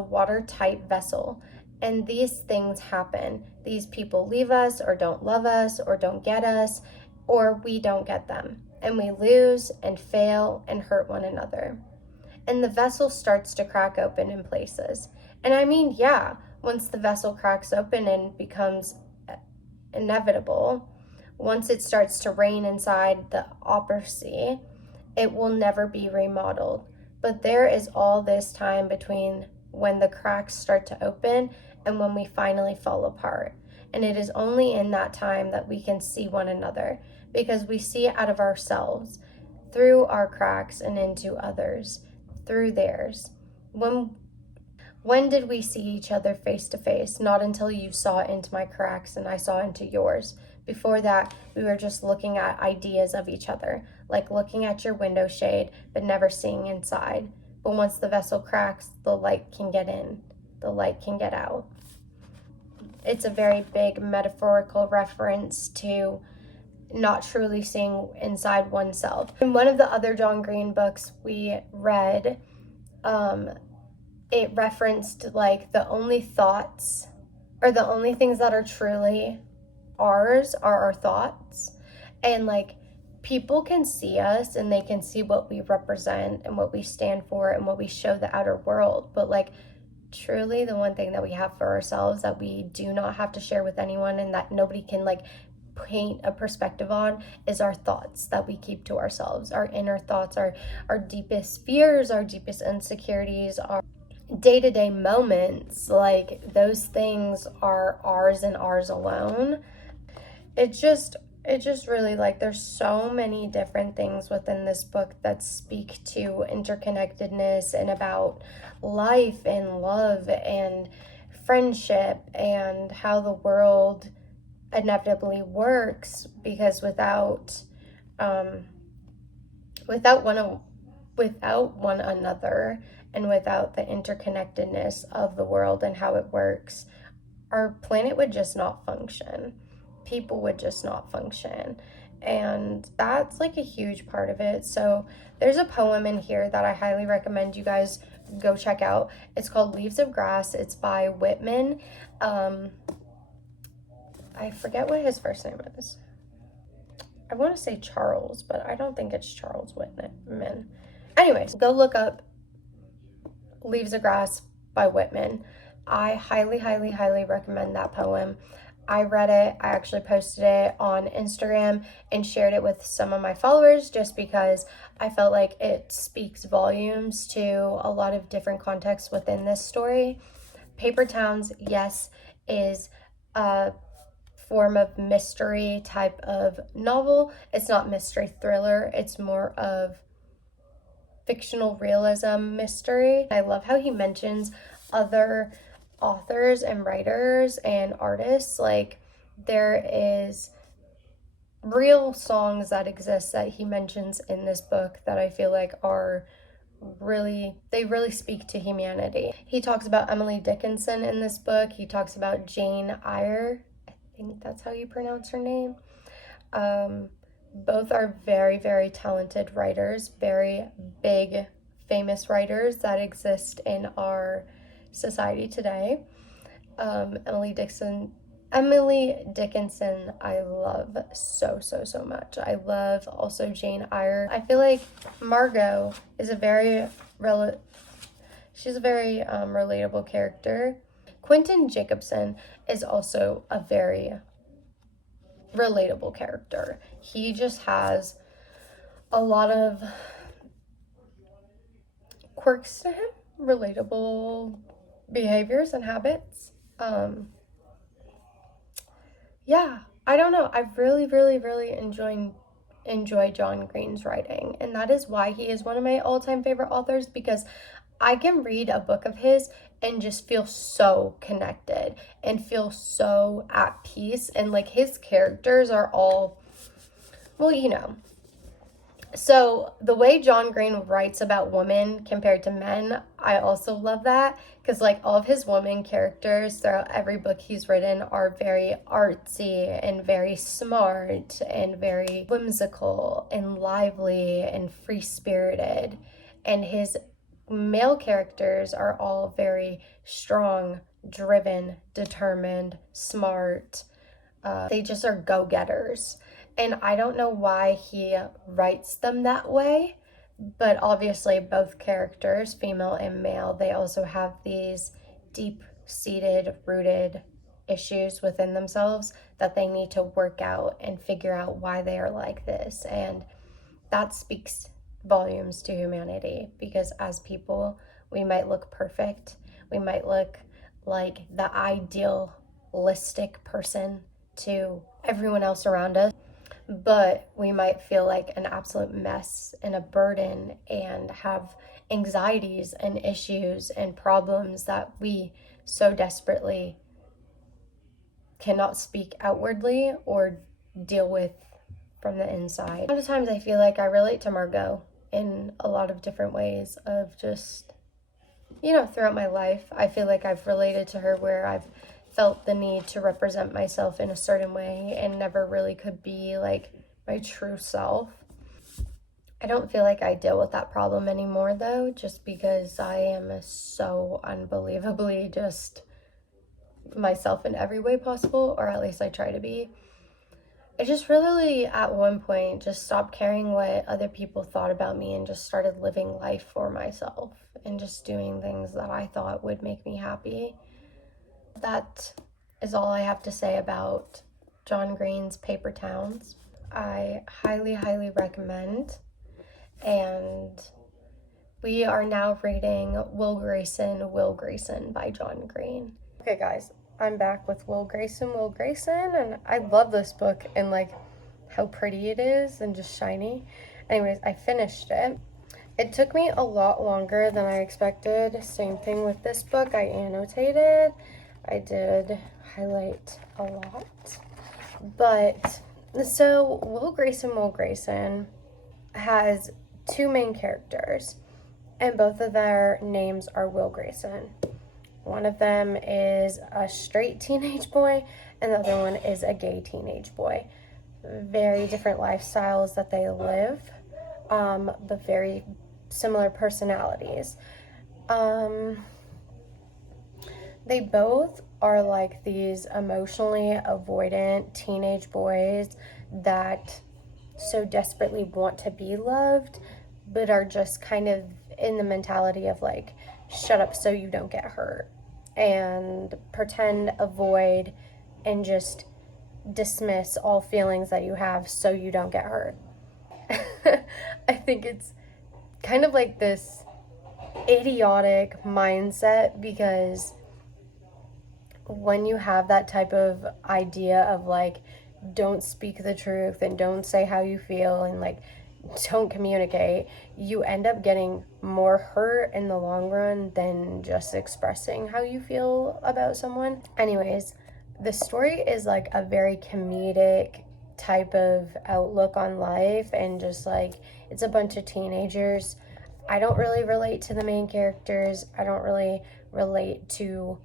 watertight vessel, and these things happen. These people leave us or don't love us or don't get us, or we don't get them, and we lose and fail and hurt one another. And the vessel starts to crack open in places. And I mean, yeah, once the vessel cracks open and becomes inevitable, once it starts to rain inside the upper sea, it will never be remodeled. But there is all this time between when the cracks start to open and when we finally fall apart. And it is only in that time that we can see one another, because we see out of ourselves, through our cracks and into others, through theirs. When did we see each other face to face? Not until you saw into my cracks and I saw into yours. Before that, we were just looking at ideas of each other, like looking at your window shade, but never seeing inside. But once the vessel cracks, the light can get in, the light can get out. It's a very big metaphorical reference to not truly seeing inside oneself. In one of the other John Green books we read, it referenced like the only thoughts, or the only things that are truly ours are our thoughts. And like people can see us and they can see what we represent and what we stand for and what we show the outer world, but like truly the one thing that we have for ourselves that we do not have to share with anyone and that nobody can like paint a perspective on is our thoughts that we keep to ourselves, our inner thoughts, our deepest fears, our deepest insecurities, our day-to-day moments. Like those things are ours and ours alone. It just really, like, there's so many different things within this book that speak to interconnectedness and about life and love and friendship and how the world inevitably works, because without one another and without the interconnectedness of the world and how it works, our planet would just not function. People would just not function. And that's like a huge part of it. So there's a poem in here that I highly recommend you guys go check out. It's called Leaves of Grass. It's by Whitman. I forget what his first name is. I want to say Charles, but I don't think it's Charles Whitman. Anyways, go look up Leaves of Grass by Whitman. I highly, highly, highly recommend that poem. I read it. I actually posted it on Instagram and shared it with some of my followers just because I felt like it speaks volumes to a lot of different contexts within this story. Paper Towns, yes, is a form of mystery type of novel. It's not mystery thriller. It's more of fictional realism mystery. I love how he mentions other authors and writers and artists. Like there is real songs that exist that he mentions in this book that I feel like are they really speak to humanity. He talks about Emily Dickinson in this book. He talks about Jane Eyre. I think that's how you pronounce her name. Both are very, very talented writers, very big, famous writers that exist in our society today. Emily Dickinson I love so much. I love also Jane Eyre. I feel like Margot is a very relatable character. Quentin Jacobson is also a very relatable character. He just has a lot of quirks to him, relatable behaviors and habits. Yeah, I don't know. I really enjoy John Green's writing, and that is why he is one of my all-time favorite authors, because I can read a book of his and just feel so connected and feel so at peace. And like his characters are all, well, you know, So the way John Green writes about women compared to men, I also love that, because like all of his women characters throughout every book he's written are very artsy and very smart and very whimsical and lively and free-spirited. And his male characters are all very strong, driven, determined, smart. They just are go-getters. And I don't know why he writes them that way, but obviously both characters, female and male, they also have these deep-seated, rooted issues within themselves that they need to work out and figure out why they are like this. And that speaks volumes to humanity, because as people, we might look perfect. We might look like the idealistic person to everyone else around us, but we might feel like an absolute mess and a burden and have anxieties and issues and problems that we so desperately cannot speak outwardly or deal with from the inside. A lot of times I feel like I relate to Margot in a lot of different ways of just, throughout my life. I feel like I've related to her where I've felt the need to represent myself in a certain way and never really could be like my true self. I don't feel like I deal with that problem anymore though, just because I am so unbelievably just myself in every way possible, or at least I try to be. I just really at one point just stopped caring what other people thought about me and just started living life for myself and just doing things that I thought would make me happy. That is all I have to say about John Green's Paper Towns. I highly, highly recommend. And we are now reading Will Grayson by John Green. Okay guys, I'm back with Will Grayson, and I love this book and like how pretty it is and just shiny. Anyways, I finished it. It took me a lot longer than I expected. Same thing with this book. I annotated. I did highlight a lot. But, so Will Grayson has two main characters, and both of their names are Will Grayson. One of them is a straight teenage boy, and the other one is a gay teenage boy. Very different lifestyles that they live, but very similar personalities. They both are like these emotionally avoidant teenage boys that so desperately want to be loved, but are just kind of in the mentality of like, shut up so you don't get hurt, and pretend, avoid, and just dismiss all feelings that you have so you don't get hurt. I think it's kind of like this idiotic mindset, because when you have that type of idea of like, don't speak the truth and don't say how you feel and like don't communicate, you end up getting more hurt in the long run than just expressing how you feel about someone. Anyways, the story is like a very comedic type of outlook on life, and just like, it's a bunch of teenagers. I don't really relate to the main characters. I don't really relate to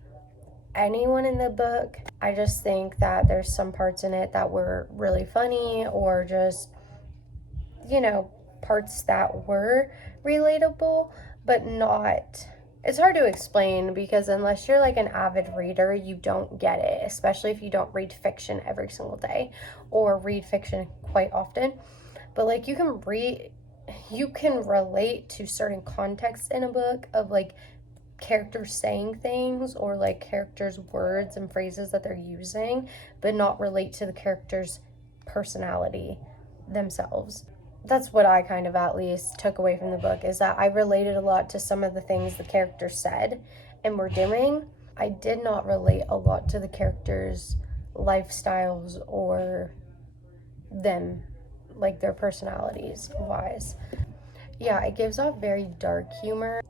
anyone in the book. I just think that there's some parts in it that were really funny, or just, parts that were relatable, but not, it's hard to explain, because unless you're like an avid reader, you don't get it, especially if you don't read fiction every single day or read fiction quite often. But like, you can relate to certain contexts in a book of like characters saying things, or like characters' words and phrases that they're using, but not relate to the characters' personality themselves. That's what I kind of at least took away from the book, is that I related a lot to some of the things the characters said and were doing. I did not relate a lot to the characters' lifestyles or them, like their personalities wise. Yeah, it gives off very dark humor.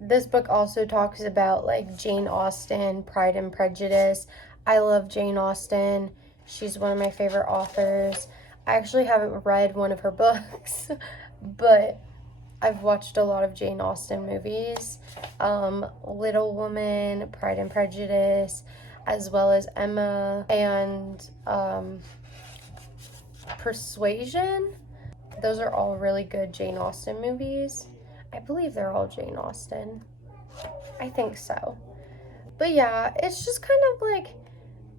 This book also talks about like Jane Austen, Pride and Prejudice. I love Jane Austen. She's one of my favorite authors. I actually haven't read one of her books, but I've watched a lot of Jane Austen movies. Little Woman, Pride and Prejudice, as well as Emma and Persuasion. Those are all really good Jane Austen movies. I believe they're all Jane Austen. I think so. But yeah, it's just kind of like,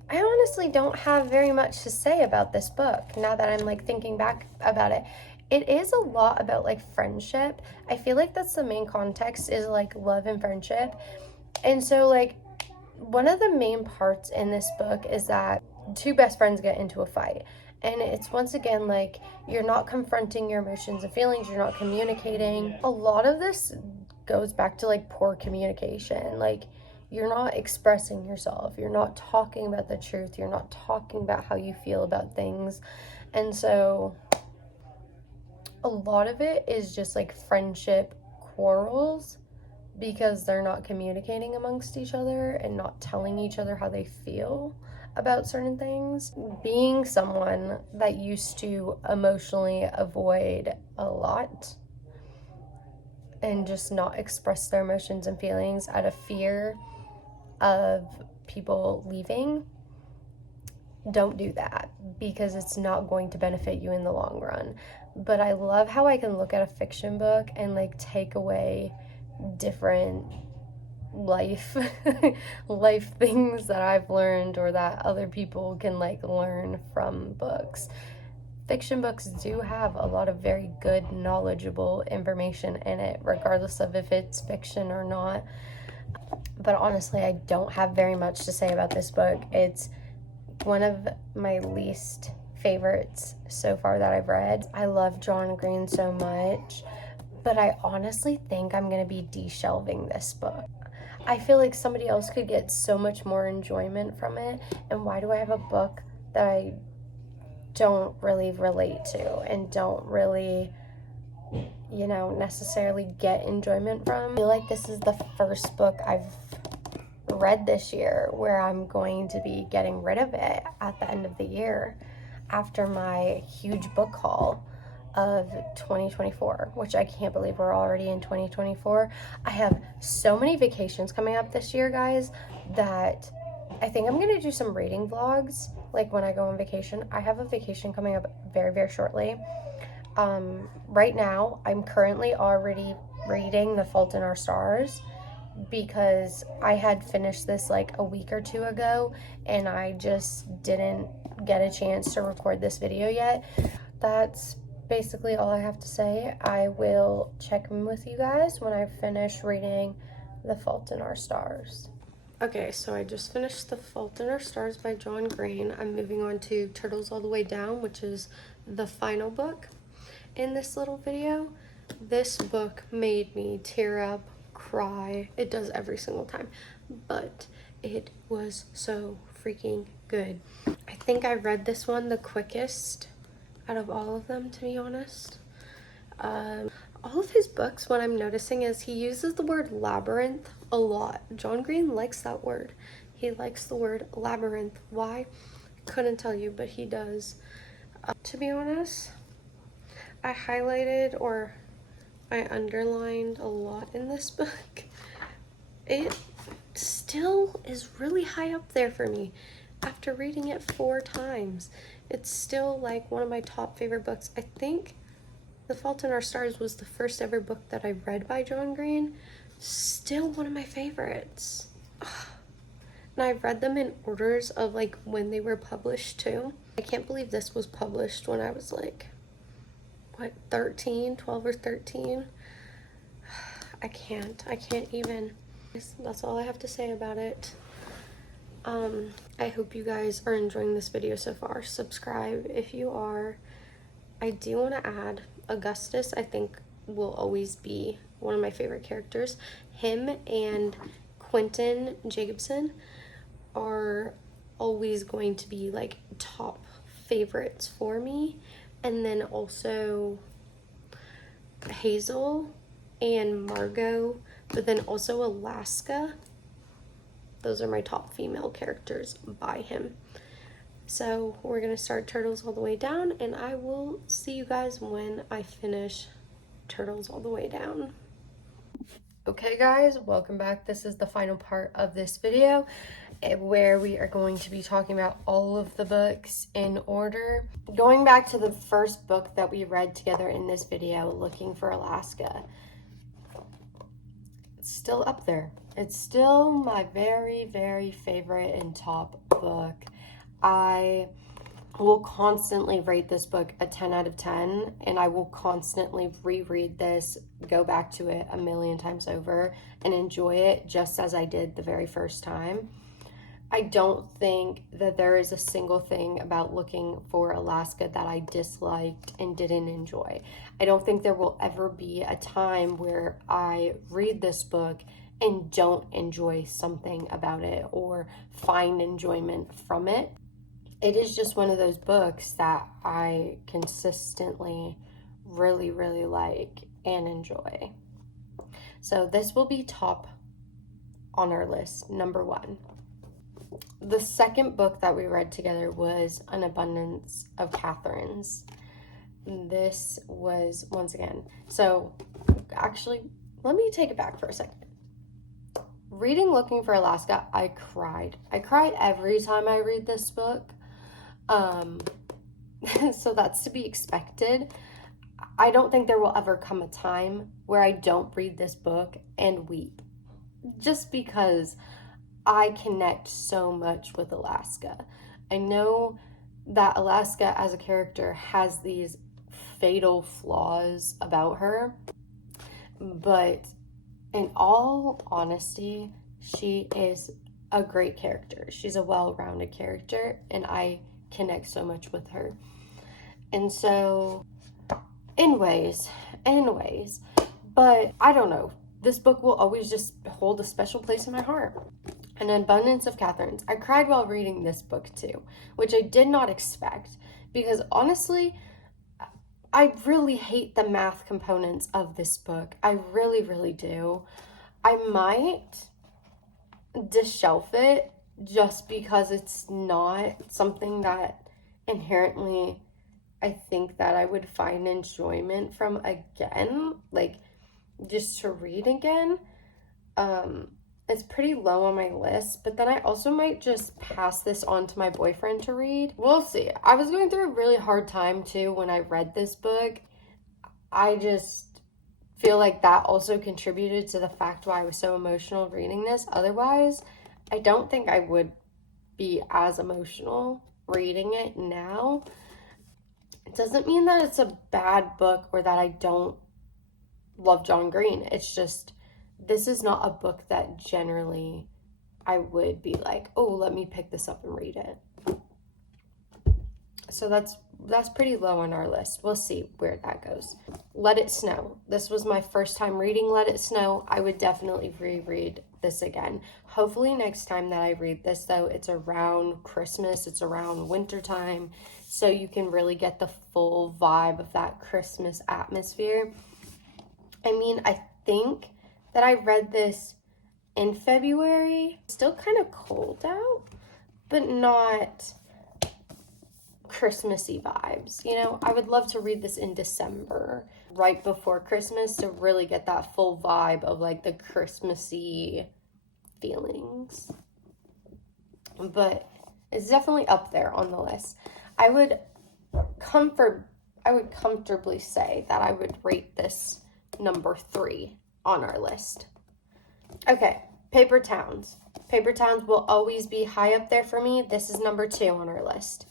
I honestly don't have very much to say about this book now that I'm like thinking back about it. It is a lot about like friendship. I feel like that's the main context, is like love and friendship. And so like one of the main parts in this book is that two best friends get into a fight. And it's once again like you're not confronting your emotions and feelings, you're not communicating. A lot of this goes back to like poor communication. Like you're not expressing yourself, you're not talking about the truth, you're not talking about how you feel about things. And so a lot of it is just like friendship quarrels because they're not communicating amongst each other and not telling each other how they feel about certain things. Being someone that used to emotionally avoid a lot and just not express their emotions and feelings out of fear of people leaving, don't do that, because it's not going to benefit you in the long run. But I love how I can look at a fiction book and like take away different life things that I've learned or that other people can like learn from books. Fiction books do have a lot of very good, knowledgeable information in it, regardless of if it's fiction or not. But honestly, I don't have very much to say about this book. It's one of my least favorites so far that I've read. I love John Green so much, but I honestly think I'm going to be de-shelving this book. I feel like somebody else could get so much more enjoyment from it, and why do I have a book that I don't really relate to and don't really, you know, necessarily get enjoyment from? I feel like this is the first book I've read this year where I'm going to be getting rid of it at the end of the year after my huge book haul of 2024, which I can't believe we're already in 2024. I have so many vacations coming up this year, guys, that I think I'm going to do some reading vlogs like when I go on vacation. I have a vacation coming up very, very shortly. Right now, I'm currently already reading The Fault in Our Stars because I had finished this like a week or two ago and I just didn't get a chance to record this video yet. That's basically all I have to say. I will check in with you guys when I finish reading The Fault in Our Stars. Okay, so I just finished The Fault in Our Stars by John Green. I'm moving on to Turtles All the Way Down, which is the final book in this little video. This book made me tear up, cry. It does every single time, but it was so freaking good. I think I read this one the quickest out of all of them, to be honest. All of his books, what I'm noticing is he uses the word labyrinth a lot. John Green likes that word. He likes the word labyrinth. Why? Couldn't tell you, but he does. To be honest, I highlighted or I underlined a lot in this book. It still is really high up there for me. After reading it 4 times, it's still like one of my top favorite books. I think The Fault in Our Stars was the first ever book that I read by John Green. Still one of my favorites. And I've read them in orders of like when they were published too. I can't believe this was published when I was like, what, 13, 12 or 13? I can't even. That's all I have to say about it. I hope you guys are enjoying this video so far. Subscribe if you are. I do want to add Augustus, I think, will always be one of my favorite characters. Him and Quentin Jacobson are always going to be like top favorites for me. And then also Hazel and Margot, but then also Alaska. Those are my top female characters by him. So we're going to start Turtles All the Way Down, and I will see you guys when I finish Turtles All the Way Down. Okay guys, welcome back. This is the final part of this video where we are going to be talking about all of the books in order. Going back to the first book that we read together in this video, Looking for Alaska. It's still up there. It's still my very, very favorite and top book. I will constantly rate this book a 10 out of 10, and I will constantly reread this, go back to it a million times over, and enjoy it just as I did the very first time. I don't think that there is a single thing about Looking for Alaska that I disliked and didn't enjoy. I don't think there will ever be a time where I read this book and don't enjoy something about it or find enjoyment from it. It is just one of those books that I consistently really, really like and enjoy. So this will be top on our list, number 1. The second book that we read together was An Abundance of Catherines. This was, once again, so actually, let me take it back for a second. Reading Looking for Alaska, I cried. I cry every time I read this book. So that's to be expected. I don't think there will ever come a time where I don't read this book and weep. Just because I connect so much with Alaska. I know that Alaska as a character has these fatal flaws about her, but in all honesty, she is a great character. She's a well-rounded character, and I connect so much with her. And so, anyways, but I don't know. This book will always just hold a special place in my heart. An Abundance of Catherines. I cried while reading this book too, which I did not expect, because honestly, I really hate the math components of this book. I really, really do. I might dishelf it just because it's not something that inherently I think that I would find enjoyment from again, like just to read again. It's pretty low on my list, but then I also might just pass this on to my boyfriend to read. We'll see. I was going through a really hard time too when I read this book. I just feel like that also contributed to the fact why I was so emotional reading this. Otherwise, I don't think I would be as emotional reading it now. It doesn't mean that it's a bad book or that I don't love John Green. It's just, this is not a book that generally I would be like, oh, let me pick this up and read it. So that's pretty low on our list. We'll see where that goes. Let It Snow. This was my first time reading Let It Snow. I would definitely reread this again. Hopefully next time that I read this, though, it's around Christmas, it's around wintertime, so you can really get the full vibe of that Christmas atmosphere. I mean, I think that I read this in February. Still kind of cold out, but not Christmassy vibes. You know, I would love to read this in December, right before Christmas, to really get that full vibe of like the Christmassy feelings. But it's definitely up there on the list. I would comfortably say that I would rate this number 3 on our list. Okay, Paper Towns. Paper Towns will always be high up there for me. This is number 2 on our list.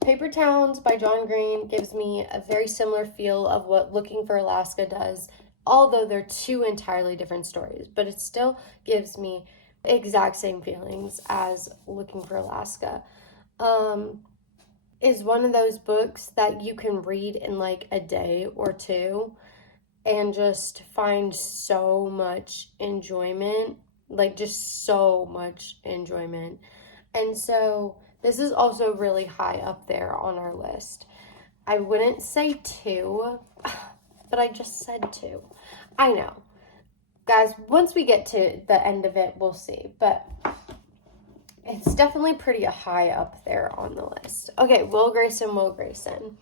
Paper Towns by John Green gives me a very similar feel of what Looking for Alaska does, although they're 2 entirely different stories, but it still gives me exact same feelings as Looking for Alaska. Is one of those books that you can read in like a day or 2 and just find so much enjoyment, like just so much enjoyment. And so this is also really high up there on our list. I wouldn't say 2, but I just said 2. I know. Guys, once we get to the end of it, we'll see. But It's definitely pretty high up there on the list. Okay, Will Grayson, Will Grayson.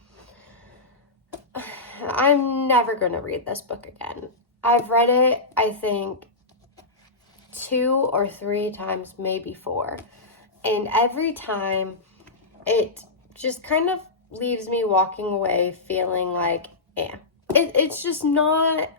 I'm never going to read this book again. I've read it, I think, 2 or 3 times, maybe 4. And every time it just kind of leaves me walking away feeling like, it's just not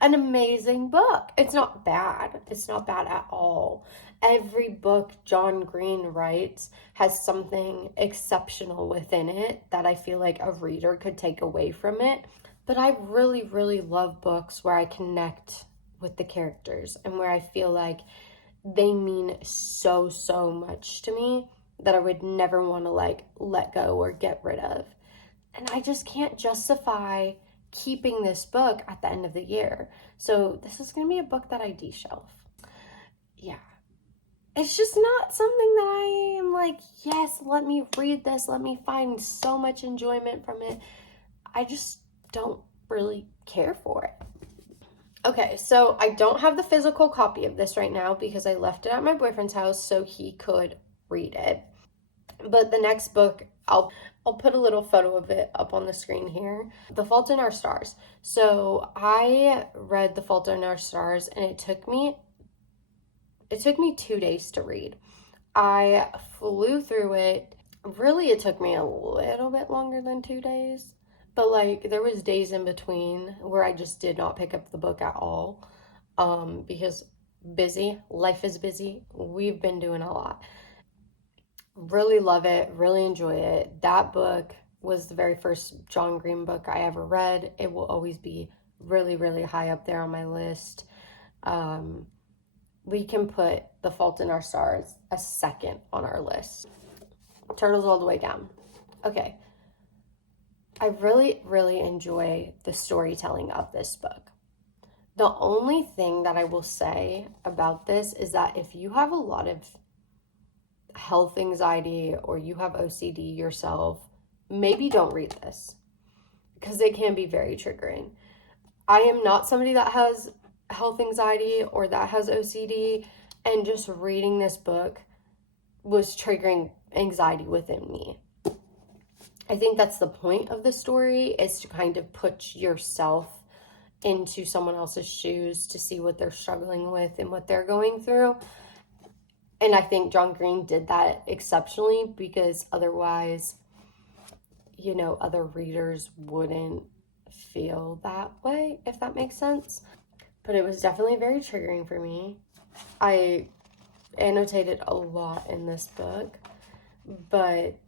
an amazing book. It's not bad. It's not bad at all. Every book John Green writes has something exceptional within it that I feel like a reader could take away from it. But I really, really love books where I connect with the characters and where I feel like they mean so, so much to me that I would never want to like let go or get rid of. And I just can't justify keeping this book at the end of the year. So this is going to be a book that I de-shelf. Yeah. It's just not something that I am like, yes, let me read this. Let me find so much enjoyment from it. I just don't really care for it. Okay, so I don't have the physical copy of this right now because I left it at my boyfriend's house so he could read it. But the next book, I'll put a little photo of it up on the screen here. The Fault in Our Stars. So I read The Fault in Our Stars and it took me 2 days to read. I flew through it. Really, it took me a little bit longer than 2 days. But like there was days in between where I just did not pick up the book at all. Because life is busy. We've been doing a lot. Really love it, really enjoy it. That book was the very first John Green book I ever read. It will always be really, really high up there on my list. We can put The Fault in Our Stars a second on our list. Turtles All the Way Down. Okay. I really, really enjoy the storytelling of this book. The only thing that I will say about this is that if you have a lot of health anxiety or you have OCD yourself, maybe don't read this because it can be very triggering. I am not somebody that has health anxiety or that has OCD, and just reading this book was triggering anxiety within me. I think that's the point of the story, is to kind of put yourself into someone else's shoes to see what they're struggling with and what they're going through. And I think John Green did that exceptionally because otherwise, other readers wouldn't feel that way, if that makes sense. But it was definitely very triggering for me. I annotated a lot in this book, but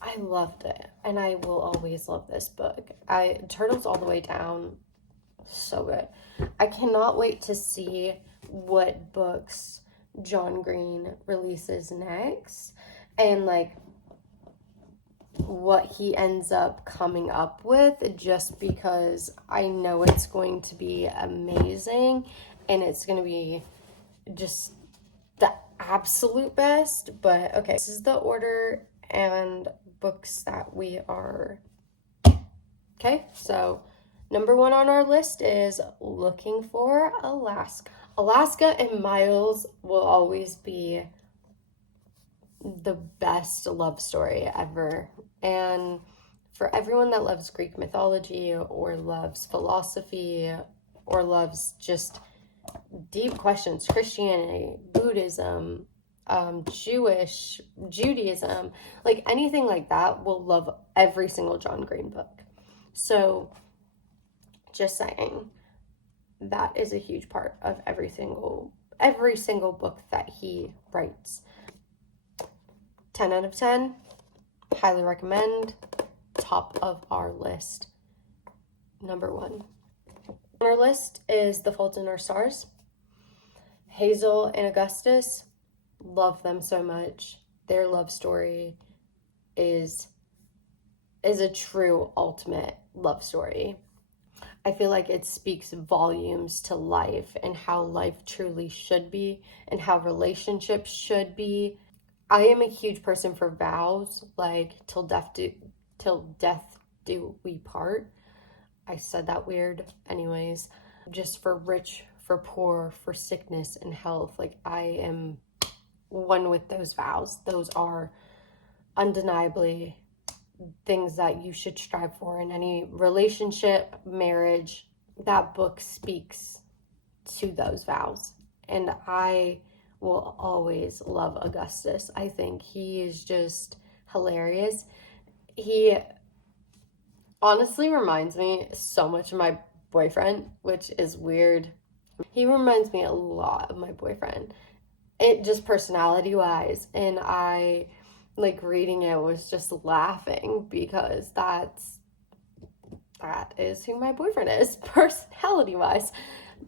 I loved it, and I will always love this book. Turtles All the Way Down, so good. I cannot wait to see what books John Green releases next and like what he ends up coming up with, just because I know it's going to be amazing and it's going to be just the absolute best. But okay, this is the order and books that we are. Okay, so number 1 on our list is Looking for Alaska. Alaska and Miles will always be the best love story ever. And for everyone that loves Greek mythology or loves philosophy or loves just deep questions, Christianity, Buddhism, Judaism, like anything like that, will love every single John Green book. So just saying, that is a huge part of every single book that he writes. 10 out of 10, highly recommend, top of our list. Number 1 on our list is The Fault in Our Stars. Hazel and Augustus, love them so much. Their love story is a true ultimate love story. I feel like it speaks volumes to life and how life truly should be and how relationships should be. I am a huge person for vows, like till death do we part. I said that weird. Anyways, just for rich, for poor, for sickness and health. Like I am one with those vows. Those are undeniably things that you should strive for in any relationship, marriage. That book speaks to those vows. And I will always love Augustus. I think he is just hilarious. He honestly reminds me so much of my boyfriend, which is weird. He reminds me a lot of my boyfriend. It just personality wise. And I like reading it was just laughing because that is who my boyfriend is personality wise.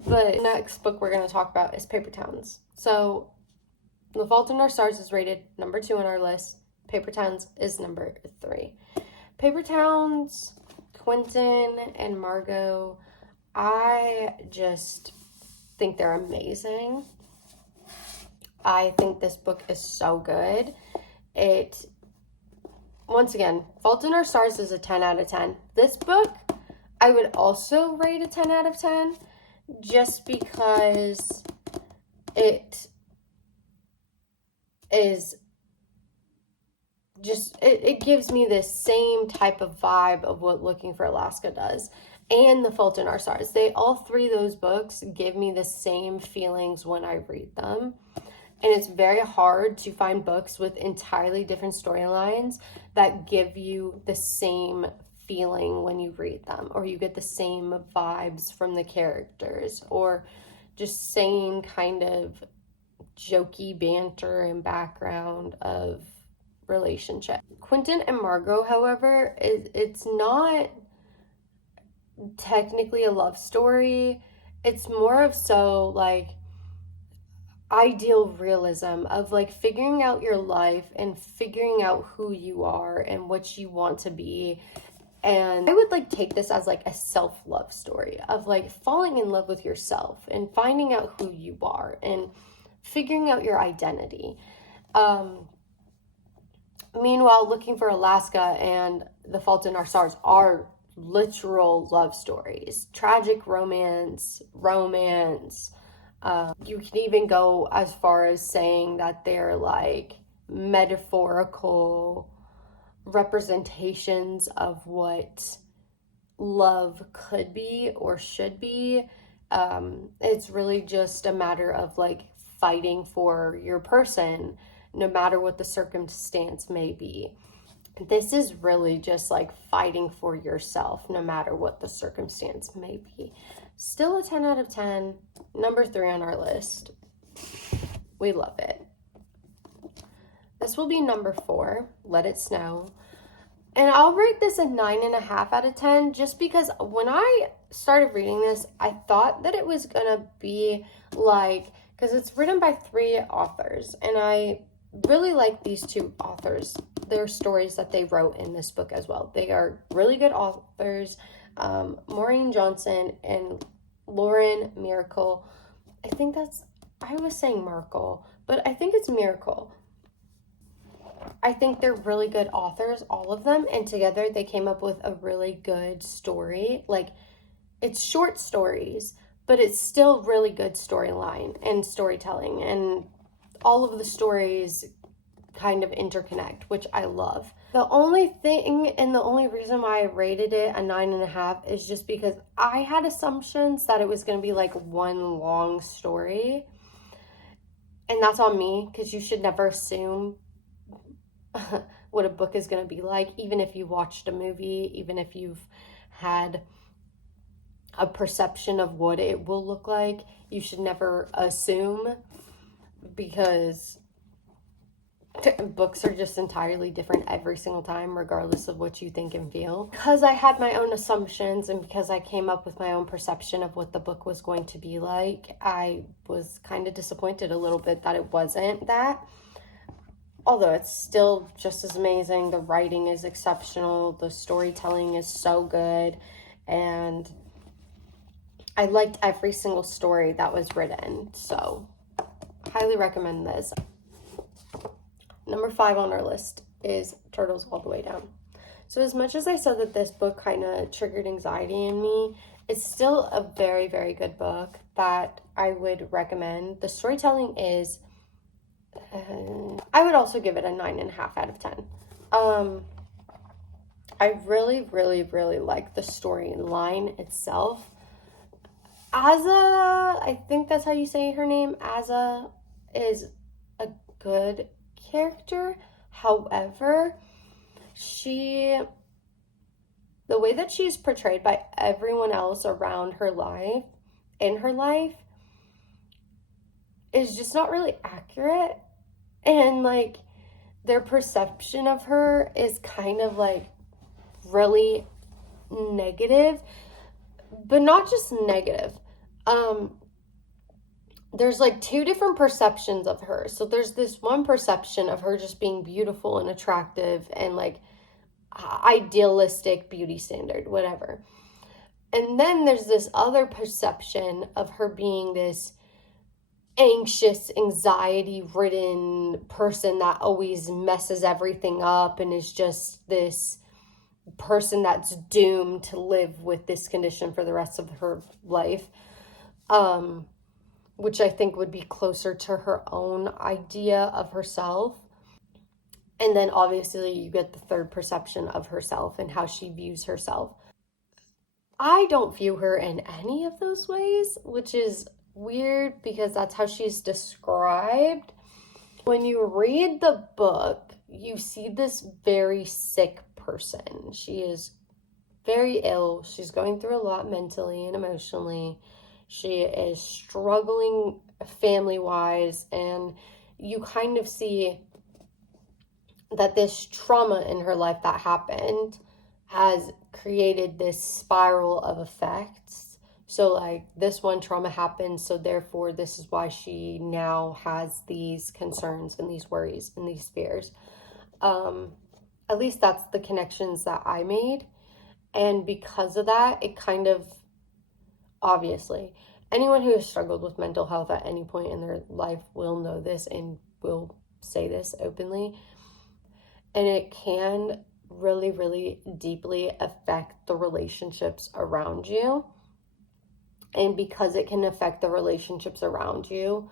But the next book we're going to talk about is Paper Towns. So The Fault in Our Stars is rated number 2 on our list. Paper Towns is number 3. Paper Towns, Quentin and Margot, I just think they're amazing. I think this book is so good. Once again, Fault in Our Stars is a 10 out of 10. This book, I would also rate a 10 out of 10 just because it is just, it gives me the same type of vibe of what Looking for Alaska does. And The Fault in Our Stars. All three of those books give me the same feelings when I read them. And it's very hard to find books with entirely different storylines that give you the same feeling when you read them, or you get the same vibes from the characters, or just same kind of jokey banter and background of relationship. Quentin and Margot, however, it's not technically a love story. It's more of so like ideal realism of like figuring out your life and figuring out who you are and what you want to be. And I would like take this as like a self-love story of like falling in love with yourself and finding out who you are and figuring out your identity. Meanwhile, Looking for Alaska and The Fault in Our Stars are literal love stories, tragic romance. You can even go as far as saying that they're like metaphorical representations of what love could be or should be. It's really just a matter of like fighting for your person, no matter what the circumstance may be. This is really just like fighting for yourself, no matter what the circumstance may be. Still a 10 out of 10, number 3 on our list. We love it. This will be number 4, Let It Snow. And I'll rate this a 9.5 out of 10 just because when I started reading this, I thought that it was going to be like, because it's written by 3 authors, and I really like these 2 authors, their stories that they wrote in this book as well. They are really good authors, Maureen Johnson and Lauren Miracle. I was saying Merkel, but I think it's Miracle. I think they're really good authors, all of them, and together they came up with a really good story. Like, it's short stories, but it's still really good storyline and storytelling, and all of the stories kind of interconnect, which I love. The only thing and the only reason why I rated it a 9.5 is just because I had assumptions that it was going to be like one long story, and that's on me, because you should never assume what a book is going to be like, even if you watched a movie, even if you've had a perception of what it will look like. You should never assume, because books are just entirely different every single time, regardless of what you think and feel. Because I had my own assumptions and because I came up with my own perception of what the book was going to be like, I was kind of disappointed a little bit that it wasn't that. Although it's still just as amazing. The writing is exceptional. The storytelling is so good. And I liked every single story that was written. So, highly recommend this. Number 5 on our list is Turtles All the Way Down. So as much as I said that this book kind of triggered anxiety in me, it's still a very, very good book that I would recommend. The storytelling is I would also give it a 9.5 out of 10. I really, really, really like the storyline itself. Aza, I think that's how you say her name, Aza, is a good character. However, the way that she's portrayed by everyone else around her life, in her life, is just not really accurate. And like, their perception of her is kind of like really negative, but not just negative. There's like two different perceptions of her. So there's this one perception of her just being beautiful and attractive and like idealistic beauty standard, whatever. And then there's this other perception of her being this anxious, anxiety-ridden person that always messes everything up and is just this person that's doomed to live with this condition for the rest of her life. Which I think would be closer to her own idea of herself. And then obviously you get the third perception of herself and how she views herself. I don't view her in any of those ways, which is weird because that's how she's described. When you read the book, you see this very sick person. She is very ill. She's going through a lot mentally and emotionally. She is struggling family-wise, and you kind of see that this trauma in her life that happened has created this spiral of effects. So like, this one trauma happened, so therefore this is why she now has these concerns and these worries and these fears. At least that's the connections that I made. And because of that, it kind of, obviously, anyone who has struggled with mental health at any point in their life will know this and will say this openly. And it can really, really deeply affect the relationships around you. And because it can affect the relationships around you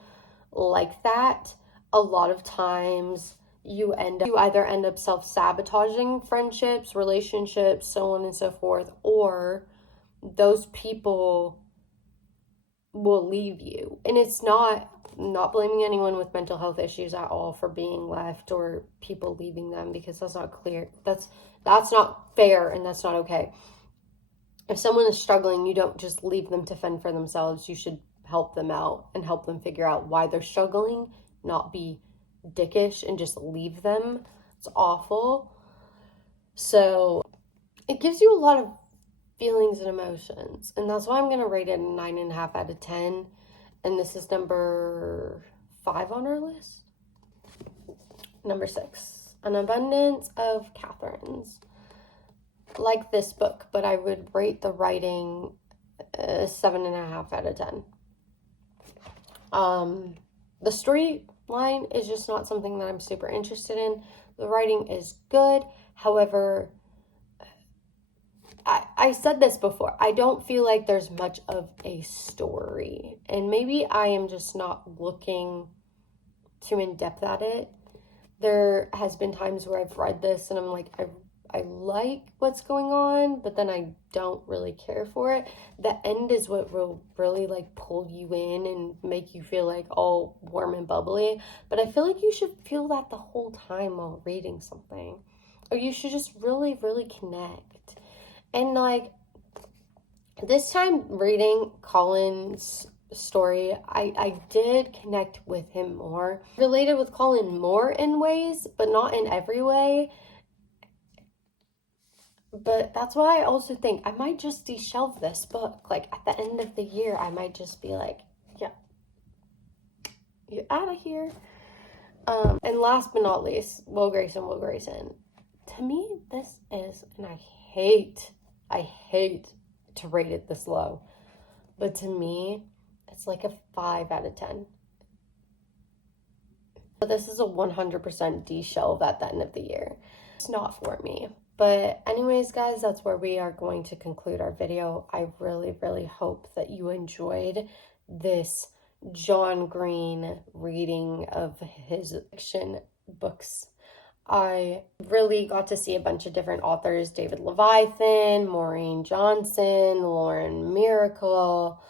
like that, a lot of times you either end up self-sabotaging friendships, relationships, so on and so forth, or those people will leave you. And it's not blaming anyone with mental health issues at all for being left or people leaving them, because that's not clear. That's not fair, and that's not okay. If someone is struggling, you don't just leave them to fend for themselves. You should help them out and help them figure out why they're struggling, not be dickish and just leave them. It's awful. So it gives you a lot of feelings and emotions, and that's why I'm going to rate it a 9.5 out of 10. And this is number 5 on our list. Number 6, An Abundance of Catherines. Like this book, but I would rate the writing 7.5 out of 10. The storyline is just not something that I'm super interested in. The writing is good. However, I said this before, I don't feel like there's much of a story. And maybe I am just not looking too in-depth at it. There has been times where I've read this and I'm like, I like what's going on, but then I don't really care for it. The end is what will really like pull you in and make you feel like all warm and bubbly. But I feel like you should feel that the whole time while reading something. Or you should just really, really connect. And like, this time reading Colin's story, I did connect with him more. Related with Colin more in ways, but not in every way. But that's why I also think I might just de-shelve this book. Like, at the end of the year, I might just be like, yeah, you're out of here. And last but not least, Will Grayson. To me, this is, and I hate to rate it this low, but to me, it's like a 5 out of 10. But this is a 100% de-shelve at the end of the year. It's not for me. But anyways, guys, that's where we are going to conclude our video. I really, really hope that you enjoyed this John Green reading of his fiction books. I really got to see a bunch of different authors: David Leviathan, Maureen Johnson, Lauren Miracle.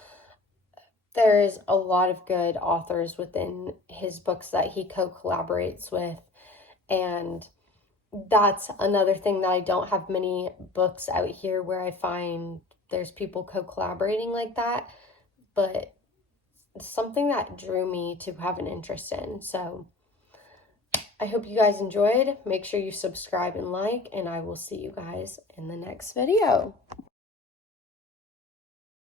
There's a lot of good authors within his books that he co-collaborates with, and that's another thing that I don't have many books out here where I find there's people co-collaborating like that, but something that drew me to have an interest in. So I hope you guys enjoyed. Make sure you subscribe and like, and I will see you guys in the next video.